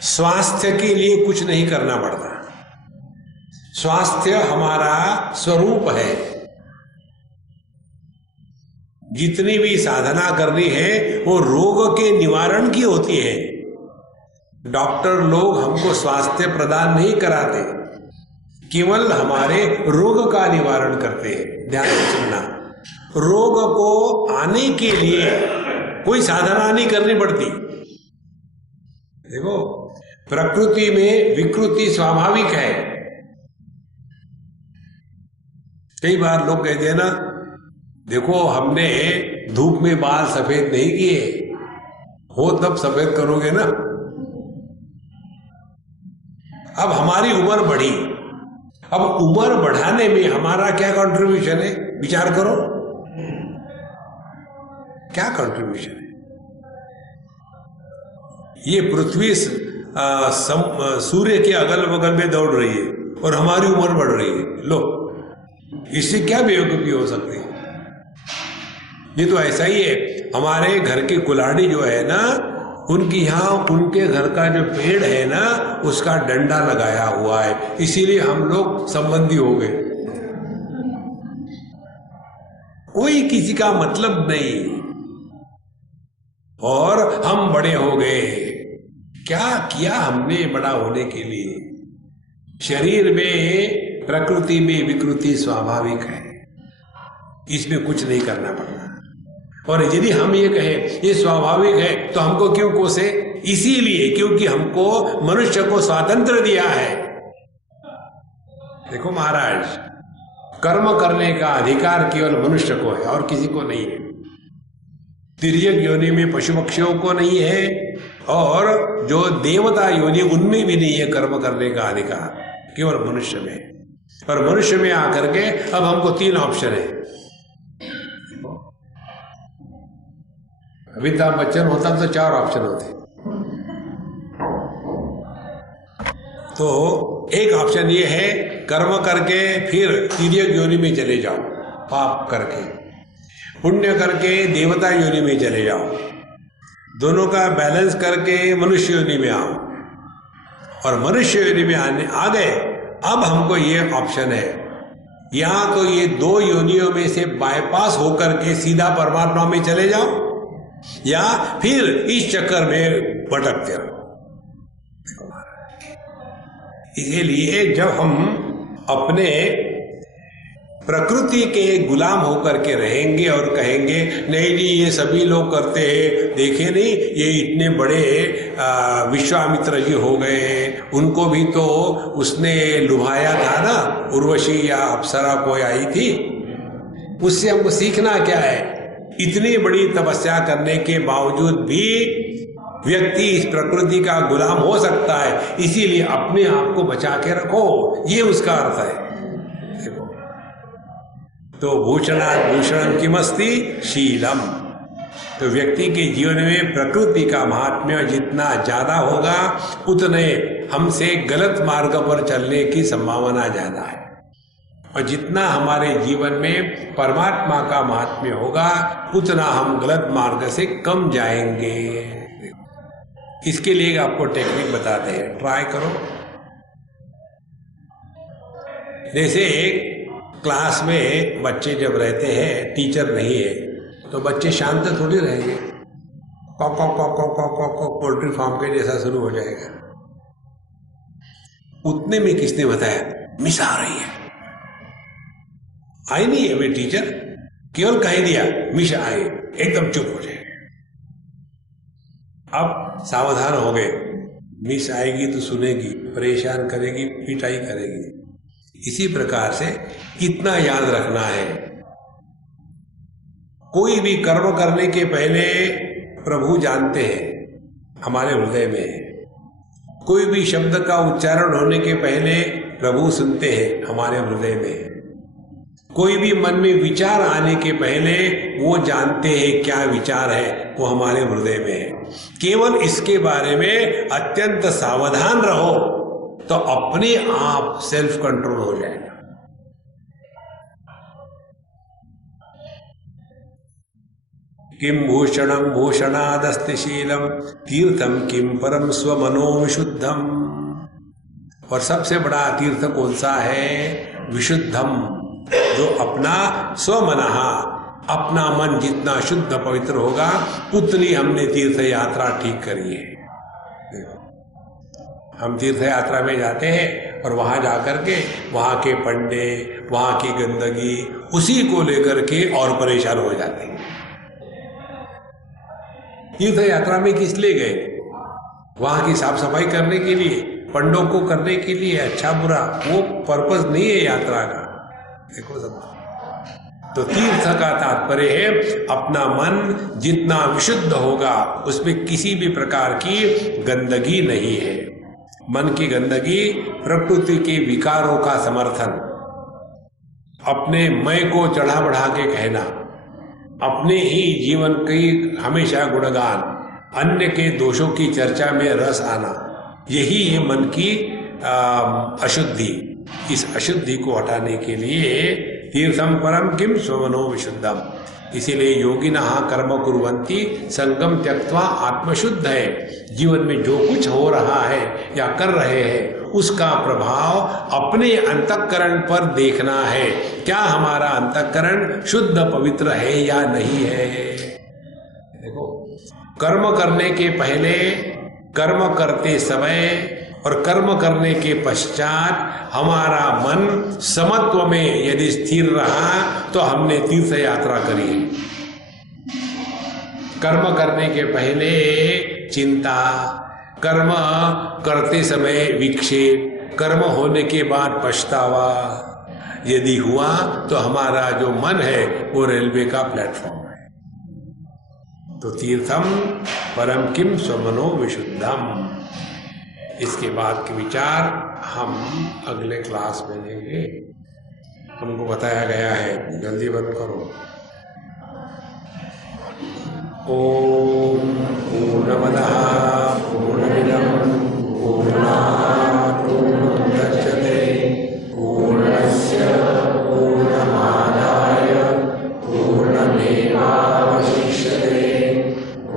स्वास्थ्य के लिए कुछ नहीं करना पड़ता। स्वास्थ्य हमारा स्वरूप है। जितनी भी साधना करनी है वो रोग के निवारण की होती है। डॉक्टर लोग हमको स्वास्थ्य प्रदान नहीं कराते, केवल हमारे रोग का निवारण करते हैं। ध्यान से सुनना, रोग को आने के लिए कोई साधना नहीं करनी पड़ती। देखो प्रकृति में विकृति स्वाभाविक है। कई बार लोग कहते हैं ना, देखो हमने धूप में बाल सफेद नहीं किए, हो तब सफेद करोगे ना। अब हमारी उम्र बढ़ी, अब उम्र बढ़ाने में हमारा क्या कंट्रीब्यूशन है? विचार करो, क्या कंट्रीब्यूशन है? ये पृथ्वी सूर्य के अगल बगल में दौड़ रही है और हमारी उम्र बढ़ रही है। लो, इससे क्या बेवकूफी हो सकती है? ये तो ऐसा ही है। हमारे घर की कुल्हाड़ी जो है ना, उनकी यहाँ उनके घर का जो पेड़ है ना, उसका डंडा लगाया हुआ है, इसीलिए हम लोग संबंधी हो गए। कोई किसी का मतलब नहीं, और हम बड़े हो गए। क्या किया हमने बड़ा होने के लिए? शरीर में प्रकृति में विकृति स्वाभाविक है, इसमें कुछ नहीं करना पड़ता। और यदि हम ये कहें ये स्वाभाविक है तो हमको क्यों कोसे? इसीलिए क्योंकि हमको मनुष्य को स्वातंत्र दिया है। देखो महाराज, कर्म करने का अधिकार केवल मनुष्य को है और किसी को नहीं है। तिर्यक योनि में पशु पक्षियों को नहीं है, और जो देवता योनि उनमें भी नहीं है कर्म करने का अधिकार, केवल मनुष्य में। और मनुष्य में आकर के अब हमको 3 ऑप्शन है। अमिताभ बच्चन होता तो 4 ऑप्शन होते। तो एक ऑप्शन ये है, कर्म करके फिर तिर्यक योनि में चले जाओ, पाप करके, पुण्य करके देवता योनि में चले जाओ, दोनों का बैलेंस करके मनुष्य योनि में आओ। और मनुष्य योनि में आ गए, अब हमको ये ऑप्शन है, या तो ये 2 योनियों में से बाईपास होकर के सीधा परमात्मा में चले जाओ, या फिर इस चक्कर में भटकते रहो। इसलिए जब हम अपने प्रकृति के गुलाम होकर के रहेंगे और कहेंगे नहीं जी ये सभी लोग करते हैं, देखे नहीं ये इतने बड़े विश्वामित्र जी हो गए, उनको भी तो उसने लुभाया था ना, उर्वशी या अप्सरा कोई आई थी, उससे हमको सीखना क्या है? इतनी बड़ी तपस्या करने के बावजूद भी व्यक्ति इस प्रकृति का गुलाम हो सकता है, इसीलिए अपने आप को बचा के रखो, ये उसका अर्थ है। देखो, तो भूषणात् भूषणम किमस्ति शीलम। तो व्यक्ति के जीवन में प्रकृति का महात्म्य जितना ज्यादा होगा, उतने हमसे गलत मार्ग पर चलने की संभावना ज्यादा है, और जितना हमारे जीवन में परमात्मा का महात्म्य होगा, उतना हम गलत मार्ग से कम जाएंगे। इसके लिए आपको टेक्निक बताते हैं, ट्राई करो। जैसे क्लास में बच्चे जब रहते हैं, टीचर नहीं है, तो बच्चे शांत थोड़ी रहेंगे, कॉक कॉक कॉक कॉक कॉक कॉक कॉक पोल्ट्री फार्म के जैसा शुरू हो जाएगा। उतने में किसने बताया मिस आ रही है? आई नहीं है वे टीचर, केवल कह दिया मिस आए, एकदम चुप हो जाए। अब सावधान हो गए, मिस आएगी तो सुनेगी, परेशान करेगी, पिटाई करेगी। इसी प्रकार से इतना याद रखना है, कोई भी कर्म करने के पहले प्रभु जानते हैं, हमारे हृदय में है। कोई भी शब्द का उच्चारण होने के पहले प्रभु सुनते हैं, हमारे हृदय में है। कोई भी मन में विचार आने के पहले वो जानते हैं क्या विचार है, वो हमारे हृदय में है। केवल इसके बारे में अत्यंत सावधान रहो तो अपने आप सेल्फ कंट्रोल हो जाएगा। किम भूषणम भूषणादस्ति शीलम तीर्थम किम परम स्वमनो विशुद्धम। और सबसे बड़ा तीर्थ कौन सा है? विशुद्धम, जो अपना स्वमनः, अपना मन जितना शुद्ध पवित्र होगा, उतनी हमने तीर्थ यात्रा ठीक करी है। हम तीर्थ यात्रा में जाते हैं और वहां जाकर के वहां के पंडे, वहां की गंदगी, उसी को लेकर के और परेशान हो जाते हैं। तीर्थ यात्रा में किस लिए गए? वहां की साफ सफाई करने के लिए, पंडों को करने के लिए, अच्छा बुरा, वो पर्पस नहीं है यात्रा का। देखो सब, तो तीर्थ का तात्पर्य है अपना मन जितना विशुद्ध होगा, उसमें किसी भी प्रकार की गंदगी नहीं है। मन की गंदगी प्रकृति के विकारों का समर्थन, अपने मैं को चढ़ा बढ़ा के कहना, अपने ही जीवन की हमेशा गुणगान, अन्य के दोषों की चर्चा में रस आना, यही है मन की अशुद्धि। इस अशुद्धि को हटाने के लिए तीर्थम परम किम स्वमनो विशुद्धम, इसीलिए योगिनः कर्म कुर्वन्ति संगम त्यक्त्वा आत्मशुद्ध है। जीवन में जो कुछ हो रहा है या कर रहे हैं उसका प्रभाव अपने अंतःकरण पर देखना है। क्या हमारा अंतःकरण शुद्ध पवित्र है या नहीं है? देखो, कर्म करने के पहले, कर्म करते समय और कर्म करने के पश्चात हमारा मन समत्व में यदि स्थिर रहा तो हमने तीर्थ यात्रा करी है। कर्म करने के पहले चिंता, कर्म करते समय विक्षेप, कर्म होने के बाद पछतावा यदि हुआ तो हमारा जो मन है वो रेलवे का प्लेटफॉर्म है। तो तीर्थम परम किम स्वमनो विशुद्धम, इसके बाद के विचार हम अगले क्लास में देंगे। हमको बताया गया है, जल्दी बंद करो। ओम पूर्णमदः पूर्णमिदं पूर्णात् पूर्णमुदच्यते पूर्णस्य पूर्णमादाय पूर्णमेवावशिष्यते।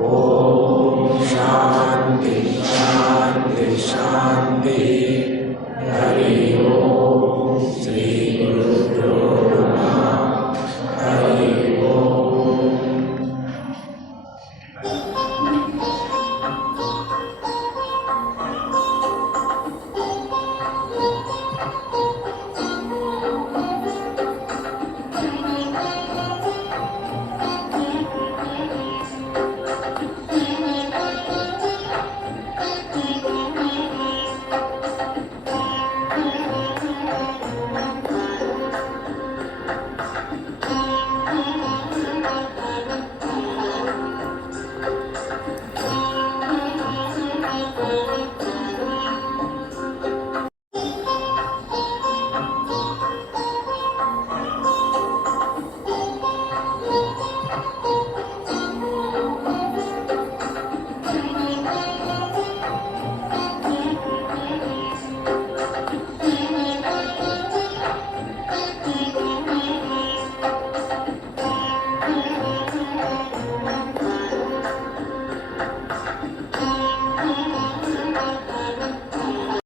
ओम शांति शांति शांति।